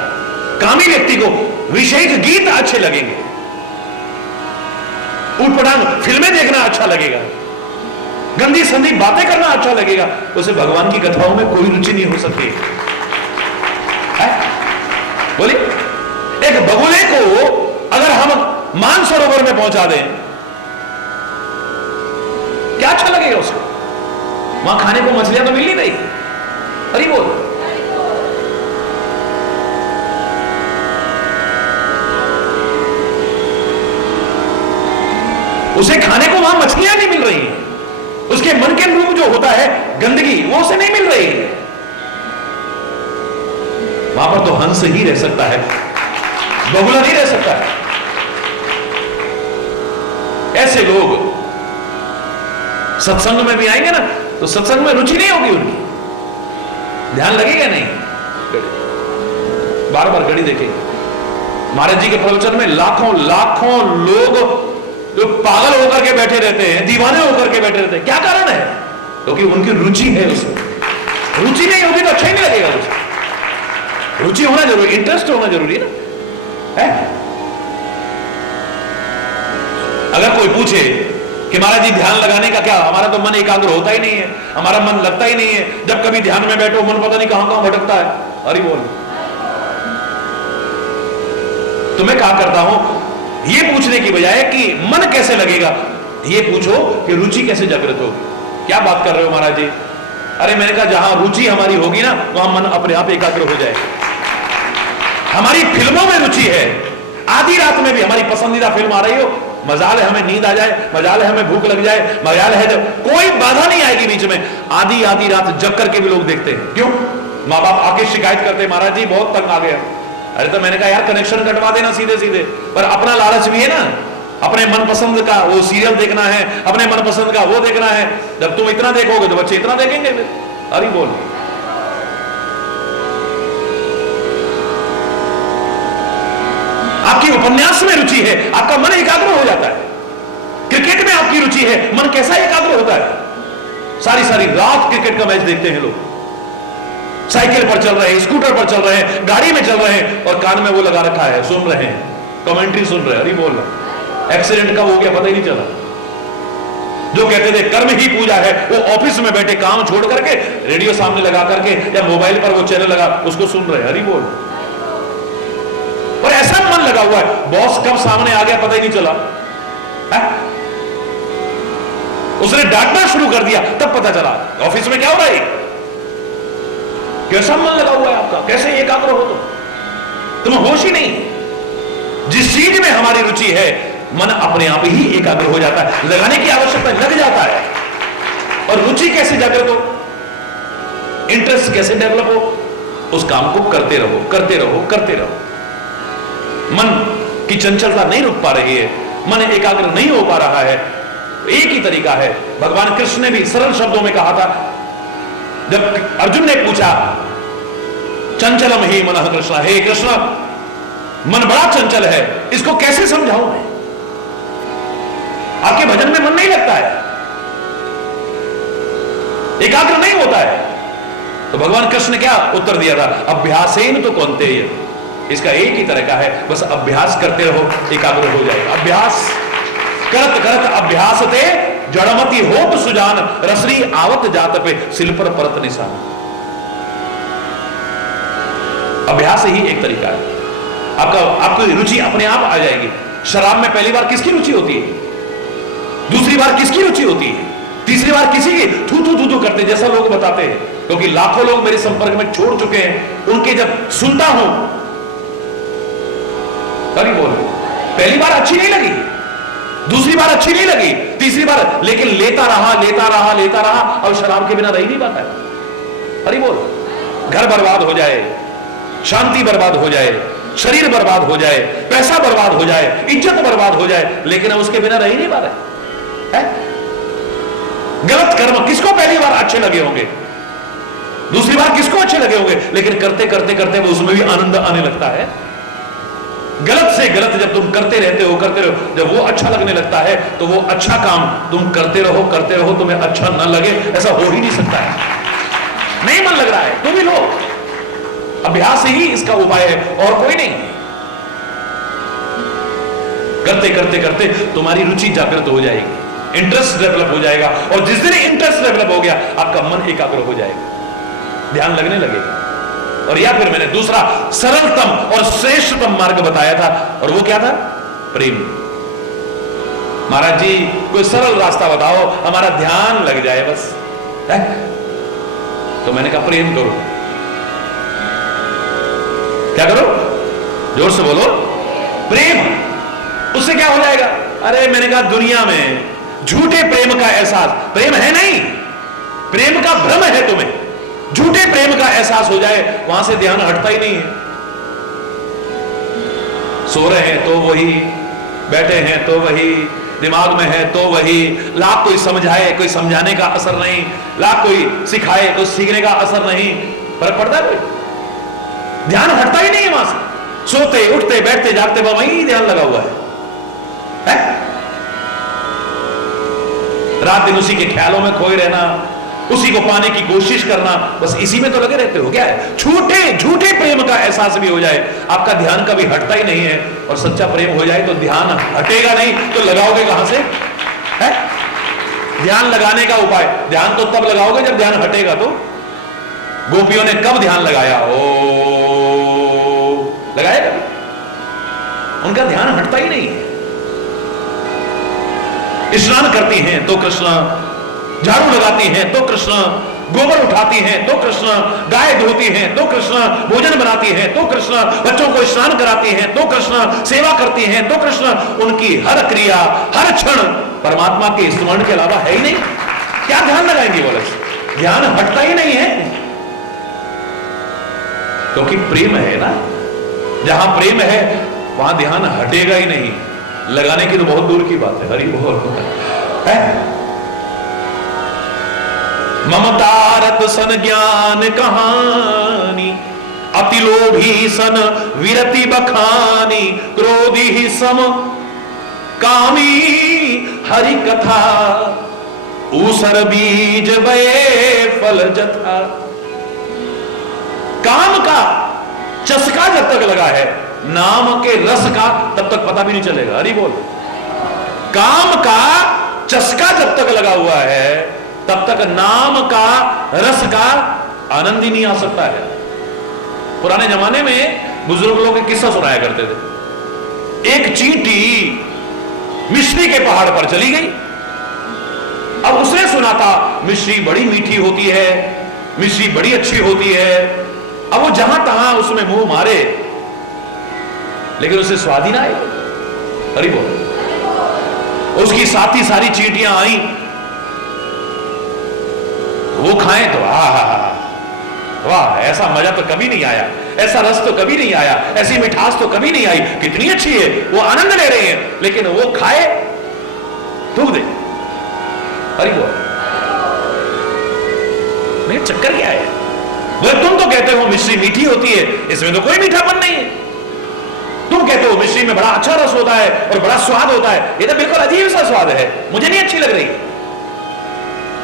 कामी व्यक्ति को विषयिक गीत अच्छे लगेंगे, ऊटपटांग फिल्में देखना अच्छा लगेगा, गंदी संदी बातें करना अच्छा लगेगा, उसे भगवान की कथाओं में कोई रुचि नहीं हो सकती है? बोलिए, एक बगुले को अगर हम मानसरोवर में पहुंचा दें, क्या अच्छा लगेगा उसको? वहां खाने को मछलियां तो मिल नहीं रही। अरे बोल, उसे खाने को वहां मछलियां नहीं मिल रही, उसके मन के अनुरूप जो होता है गंदगी, वो उसे नहीं मिल रही। वहां पर तो हंस ही रह सकता है, बगुला नहीं रह सकता है। ऐसे लोग सत्संग में भी आएंगे ना, तो सत्संग में रुचि नहीं होगी उनकी, ध्यान लगेगा नहीं, बार बार घड़ी देखेंगे। महाराज जी के प्रवचन में लाखों लाखों लोग जो पागल होकर के बैठे रहते हैं, दीवाने होकर के बैठे रहते हैं, क्या कारण है? क्योंकि उनकी रुचि है उसमें। रुचि नहीं होगी तो अच्छा ही नहीं लगेगा उसे। रुचि होना जरूरी, इंटरेस्ट होना जरूरी है? अगर कोई पूछे कि महाराज जी ध्यान लगाने का क्या, हमारा तो मन एकाग्र होता ही नहीं है, हमारा मन लगता ही नहीं है, जब कभी ध्यान में बैठो मन पता नहीं कहां कहां भटकता है। अरे बोल, तो मैं क्या करता हूं, ये पूछने की बजाय कि मन कैसे लगेगा, ये पूछो कि रुचि कैसे जागृत होगी। क्या बात कर रहे हो महाराज जी? अरे मैंने कहा जहां रुचि हमारी होगी ना, वहां मन अपने आप एकाग्र हो जाएगा। हमारी फिल्मों में रुचि है, आधी रात में भी हमारी पसंदीदा फिल्म आ रही हो, मजाल है हमें नींद आ जाए, मजाल है हमें भूख लग जाए, मजाल है जब कोई बाधा नहीं आएगी बीच में, आधी आधी रात जग करके भी लोग देखते हैं। क्यों? माँ बाप आके शिकायत करते हैं, महाराज जी बहुत तंग आ गया। अरे तो मैंने कहा यार कनेक्शन कटवा देना सीधे सीधे, पर अपना लालच भी है ना, अपने मनपसंद का वो सीरियल देखना है, अपने मनपसंद का वो देखना है। जब तुम इतना देखोगे तो बच्चे इतना देखेंगे फिर। अरे बोल, आपकी उपन्यास में रुचि है, आपका मन एकाग्र हो जाता है। क्रिकेट में आपकी रुचि है, मन कैसा एकाग्र होता है? सारी सारी रात क्रिकेट का मैच देखते हैं लोग, साइकिल पर चल रहे हैं, स्कूटर पर चल रहे हैं, गाड़ी में चल रहे हैं, और कान में वो लगा रखा है, सुन रहे हैं, कमेंट्री सुन रहे हैं। अरे बोल, एक्सीडेंट कब हो गया पता ही नहीं चला। जो कहते थे कर्म ही पूजा है, वो ऑफिस में बैठे काम छोड़ करके रेडियो सामने लगा करके या मोबाइल पर वो चैनल लगा उसको सुन रहे हैं। अरे बोल, और ऐसा मन लगा हुआ है, बॉस कब सामने आ गया पता ही नहीं चला है? उसने डांटना शुरू कर दिया तब पता चला ऑफिस में क्या हो रहा है। कैसा मन लगा हुआ है आपका, कैसे एकाग्र हो तुम होश ही नहीं। जिस चीज में हमारी रुचि है मन अपने आप ही एकाग्र हो जाता है, लगाने की आवश्यकता लग जाता है। और रुचि कैसे जागृत हो, इंटरेस्ट कैसे डेवलप हो, उस काम को करते रहो करते रहो करते रहो। मन की चंचलता नहीं रुक पा रही है, मन एकाग्र नहीं हो पा रहा है, एक ही तरीका है। भगवान कृष्ण ने भी सरल शब्दों में कहा था, जब अर्जुन ने पूछा चंचलम ही मनः कृष्ण, हे कृष्ण मन बड़ा चंचल है, इसको कैसे समझाऊं मैं? आपके भजन में मन नहीं लगता है, एकाग्र नहीं होता है। तो भगवान कृष्ण ने क्या उत्तर दिया था? अभ्यासेन तो कौन्तेय, इसका एक ही तरीका है, बस अभ्यास करते रहो, एकाग्र हो जाएगा। अभ्यास करत करत अभ्यासते जड़मति होत सुजान, रसरी आवत जात पे सिल पर परत निशान। अभ्यास ही एक तरीका है, आपकी रुचि अपने आप आ जाएगी। शराब में पहली बार किसकी रुचि होती है, दूसरी बार किसकी रुचि होती है, तीसरी बार किसी की थू थू थू थू करते, जैसा लोग बताते हैं। क्योंकि लाखों लोग मेरे संपर्क में छोड़ चुके हैं, उनके जब सुनता हूं तभी बोल, पहली बार अच्छी नहीं लगी, दूसरी बार अच्छी नहीं लगी, तीसरी बार, लेकिन लेता रहा लेता रहा लेता रहा, और शराब के बिना रह नहीं पाता है। अरे बोल, घर बर्बाद हो जाए, शांति बर्बाद हो जाए, शरीर बर्बाद हो जाए, पैसा बर्बाद हो जाए, इज्जत बर्बाद हो जाए, लेकिन उसके बिना रह ही नहीं पा रहे है? गलत कर्म किसको पहली बार अच्छे लगे होंगे, दूसरी बार किसको अच्छे लगे होंगे, लेकिन करते करते करते उसमें भी आनंद आने लगता है। गलत से गलत जब तुम करते रहते हो करते रहो, जब वो अच्छा लगने लगता है तो वो अच्छा काम तुम करते रहो, तुम्हें अच्छा न लगे ऐसा हो ही नहीं सकता है। नहीं मन लग रहा है तो भी लो, अभ्यास ही इसका उपाय है और कोई नहीं। करते करते करते तुम्हारी रुचि जागृत हो जाएगी, इंटरेस्ट डेवलप हो जाएगा, और जिस दिन इंटरेस्ट डेवलप हो गया आपका मन एकाग्र हो जाएगा, ध्यान लगने लगेगा। और या फिर मैंने दूसरा सरलतम और श्रेष्ठतम मार्ग बताया था, और वो क्या था? प्रेम। महाराज जी कोई सरल रास्ता बताओ, हमारा ध्यान लग जाए बस, है? तो मैंने कहा प्रेम करो। क्या करो? जोर से बोलो, प्रेम। उससे क्या हो जाएगा? अरे मैंने कहा दुनिया में झूठे प्रेम का एहसास, प्रेम है नहीं, प्रेम का भ्रम है तुम्हें, झूठे प्रेम का एहसास हो जाए वहां से ध्यान हटता ही नहीं है। सो रहे हैं तो वही, बैठे हैं तो वही, दिमाग में है तो वही, लाख कोई समझाए कोई समझाने का असर नहीं, लाख कोई सिखाए कोई सीखने का असर नहीं, फर्क पड़ता है कोई? ध्यान हटता ही नहीं है वहां से, सोते उठते बैठते जागते वही ध्यान लगा हुआ है? रात दिन उसी के ख्यालों में खोए रहना, उसी को पाने की कोशिश करना, बस इसी में तो लगे रहते हो। क्या है? झूठे झूठे प्रेम का एहसास भी हो जाए आपका ध्यान कभी हटता ही नहीं है, और सच्चा प्रेम हो जाए तो ध्यान हटेगा नहीं, तो लगाओगे कहां से? है? ध्यान लगाने का उपाय, ध्यान तो तब लगाओगे जब ध्यान हटेगा। तो गोपियों ने कब ध्यान लगाया? ओ लगाया कभी? उनका ध्यान हटता ही नहीं है। स्नान करती हैं तो कृष्ण, झाड़ू लगाती हैं तो कृष्ण, गोबर उठाती हैं तो कृष्ण, गाय धोती हैं तो कृष्ण, भोजन बनाती हैं तो कृष्ण, बच्चों को स्नान कराती हैं तो कृष्ण, सेवा करती हैं तो कृष्ण। उनकी हर क्रिया हर क्षण परमात्मा के स्मरण के अलावा है ही नहीं। क्या ध्यान लगाएंगे बोले? ध्यान हटता ही नहीं है, क्योंकि प्रेम है ना। जहां प्रेम है वहां ध्यान हटेगा ही नहीं, लगाने की तो बहुत दूर की बात है। हरि बोल है। ममतारत सन ज्ञान कहानी, अति लोभी सन विरति बखानी, क्रोधी ही सम कामी हरि कथा, ऊसर बीज बये फल जथा। काम का चस्का जब तक लगा है, नाम के रस का तब तक पता भी नहीं चलेगा। हरि बोल। काम का चस्का जब तक लगा हुआ है तब तक नाम का रस का आनंद ही नहीं आ सकता है। पुराने जमाने में बुजुर्ग लोग एक किस्सा सुनाया करते थे। एक चींटी मिश्री के पहाड़ पर चली गई। अब उसने सुना था मिश्री बड़ी मीठी होती है, मिश्री बड़ी अच्छी होती है। अब वो जहां तहां उसमें मुंह मारे, लेकिन उसे स्वाद ही ना आए। हरि बोल। उसकी साथी सारी चींटियां आई, वो खाएं तो वाह, ऐसा मजा तो कभी नहीं आया, ऐसा रस तो कभी नहीं आया, ऐसी मिठास तो कभी नहीं आई, कितनी अच्छी है। वो आनंद ले रहे हैं, लेकिन वो खाए थूक दे। हरि बोल। मेरे चक्कर क्या है? वो तुम तो कहते हो मिश्री मीठी होती है, इसमें तो कोई मीठापन नहीं है। तुम कहते हो मिश्री में बड़ा अच्छा रस होता है और बड़ा स्वाद होता है, ये तो बिल्कुल अजीब सा स्वाद है, मुझे नहीं अच्छी लग रही।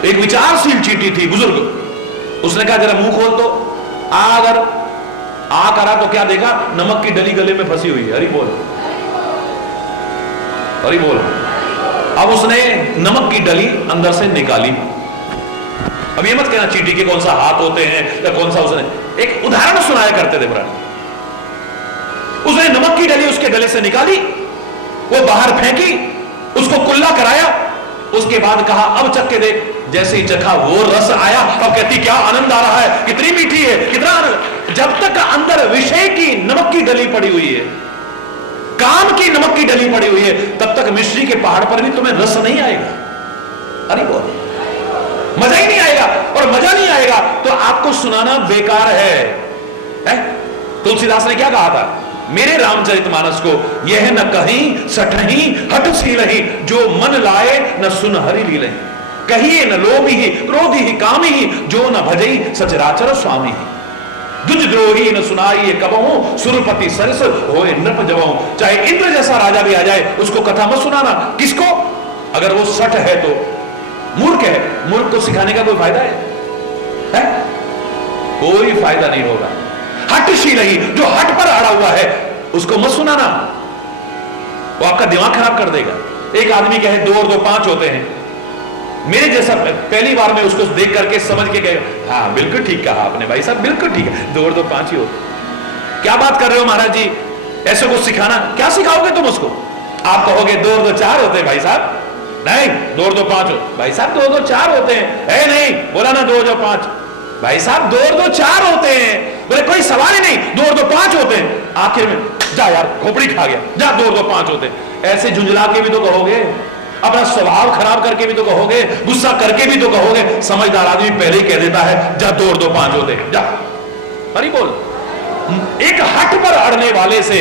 एक विचारशील चींटी थी, बुजुर्ग। उसने कहा जरा मुंह खोल तो। अगर आ करा तो क्या देखा? नमक की डली गले में फंसी हुई है। हरि बोल, हरि बोल। अब उसने नमक की डली अंदर से निकाली। अब ये मत कहना चींटी के कौन सा हाथ होते हैं या कौन सा। उसने एक उदाहरण सुनाया करते थे पुराने। उसने नमक की डली उसके गले से निकाली, वो बाहर फेंकी, उसको कुल्ला कराया, उसके बाद कहा अब चख के देख। जैसे ही चखा वो रस आया, अब कहती क्या आनंद आ रहा है, कितनी मीठी है, कितना आनंद। जब तक अंदर विषय की नमक की डली पड़ी हुई है, काम की नमक की डली पड़ी हुई है, तब तक मिश्री के पहाड़ पर भी तुम्हें रस नहीं आएगा। अरे बोल, मजा ही नहीं आएगा। और मजा नहीं आएगा तो आपको सुनाना बेकार है। तुलसीदास ने क्या कहा था? मेरे रामचरितमानस को यह न कहीं सठही हट सीलही, जो मन लाए न सुन हरि लीलहि। कहिए न लोभी ही क्रोधी ही कामी ही, जो न भजई सचराचर स्वामी ही। दुजद्रोही न सुनाइए कबहू, सुरपति सरस होए नृप जबहू। चाहे इंद्र जैसा राजा भी आ जाए, उसको कथा मत सुनाना। किसको? अगर वो सठ है तो, मूर्ख है, मूर्ख को सिखाने का कोई फायदा है? कोई फायदा नहीं होगा। हटशील ही, जो हट पर अड़ा हुआ है, उसको मत सुनाना। वो आपका दिमाग खराब कर देगा। एक आदमी कहे 2 और 2 5 होते हैं, मेरे जैसा पहली बार में उसको देख करके समझ के गए, हाँ बिल्कुल ठीक कहा आपने भाई साहब, बिल्कुल ठीक है, 2 और 2 5 ही होते। क्या बात कर रहे हो महाराज जी, ऐसे कुछ सिखाना, क्या सिखाओगे तुम उसको? आप कहोगे 2 और 2 4 होते हैं भाई साहब, नहीं 2 और 2 5 हो भाई साहब, 2 और 2 4 होते हैं। ए नहीं बोला ना 2 और 2 5 भाई साहब, 2 और 2 4 होते हैं। बोले कोई सवाल ही नहीं, 2 और 2 5 होते हैं। आखिर में जा यार खोपड़ी खा गया, जा 2 और 2 5 होते हैं। ऐसे झुंझला के भी तो कहोगे, अपना स्वभाव खराब करके भी तो कहोगे, गुस्सा करके भी तो कहोगे। समझदार आदमी पहले ही कह देता है जा 2 और 2 5 होते हैं, जा। अरे बोल, एक हट पर अड़ने वाले से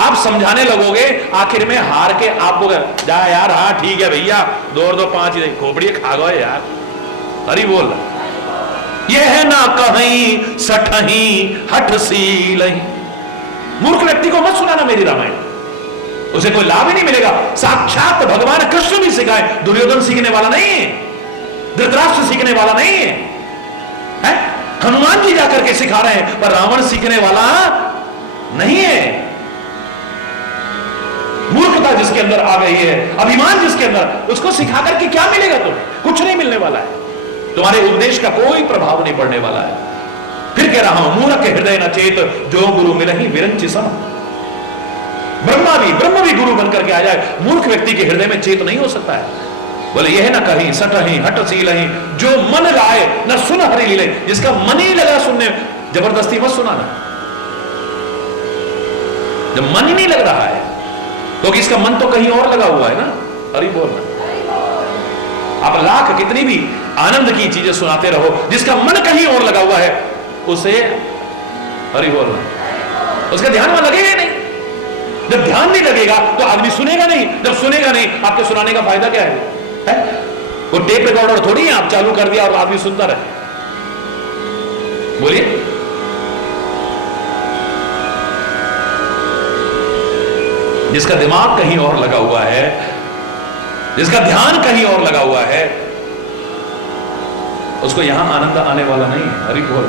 आप समझाने लगोगे, आखिर में हार के आपको जा यार, हाँ ठीक है भैया 2 और 2 5 ही, खोपड़ी खा गए यार। अरे बोल, यह है ना कहीं सठही हठ सी लही। मूर्ख व्यक्ति को मत सुनाना मेरी रामायण, उसे कोई लाभ ही नहीं मिलेगा। साक्षात भगवान कृष्ण भी सिखाए, दुर्योधन सीखने वाला नहीं है, धृतराष्ट्र सीखने वाला नहीं है, है? हनुमान जी जाकर के सिखा रहे हैं, पर रावण सीखने वाला नहीं है। मूर्खता जिसके अंदर आ गई है, अभिमान जिसके अंदर, उसको सिखा करके क्या मिलेगा? तुम्हें कुछ नहीं मिलने वाला है, तुम्हारे उपदेश का कोई प्रभाव नहीं पड़ने वाला है। फिर कह रहा हूं, मूर्ख हृदय न चेत जो गुरु मिलहि विरंचि सम। ब्रह्म भी गुरु बनकर के आ जाए, मूर्ख व्यक्ति के हृदय में चेत नहीं हो सकता है। बोले यह ना कहीं सटही हट सीलही जो मन लाए न सुन हरि लीले। जिसका मन ही लगा सुनने, जबरदस्ती मत सुनाना। जब मन ही नहीं लग रहा है तो इसका मन तो कहीं और लगा हुआ है ना। अरे बोलना, आप लाख कितनी भी आनंद की चीजें सुनाते रहो, जिसका मन कहीं और लगा हुआ है उसे हरि बोलना, उसका ध्यान वहां लगेगा ही नहीं। जब ध्यान नहीं लगेगा तो आदमी सुनेगा नहीं, जब सुनेगा नहीं आपके सुनाने का फायदा क्या है? वो टेप रिकॉर्डर थोड़ी है, आप चालू कर दिया और आदमी सुनता रहे। बोलिए, जिसका दिमाग कहीं और लगा हुआ है, जिसका ध्यान कहीं और लगा हुआ है, उसको यहां आनंद आने वाला नहीं है। हरि बोल,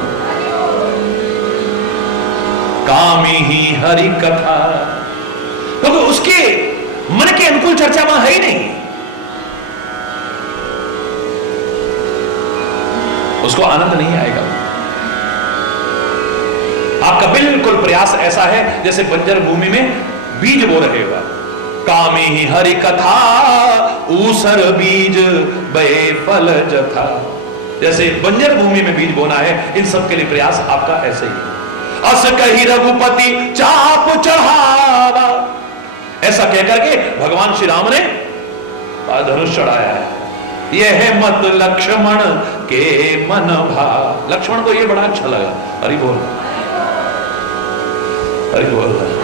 कामी ही हरि कथा, क्योंकि उसके मन के अनुकूल चर्चा वहां है ही नहीं, उसको आनंद नहीं आएगा। आपका बिल्कुल प्रयास ऐसा है जैसे बंजर भूमि में बीज बो रहे हो। कामी ही हरि कथा ऊसर बीज बे फल जथा। जैसे बंजर भूमि में बीज बोना है, इन सब के लिए प्रयास आपका ऐसे ही। अस कही रघुपति चाप चढ़ावा, ऐसा कहकर के भगवान श्री राम ने धनुष चढ़ाया है। यह है मत लक्ष्मण के मन भाव। लक्ष्मण को यह बड़ा अच्छा लगा। हरि बोल, हरि बोल।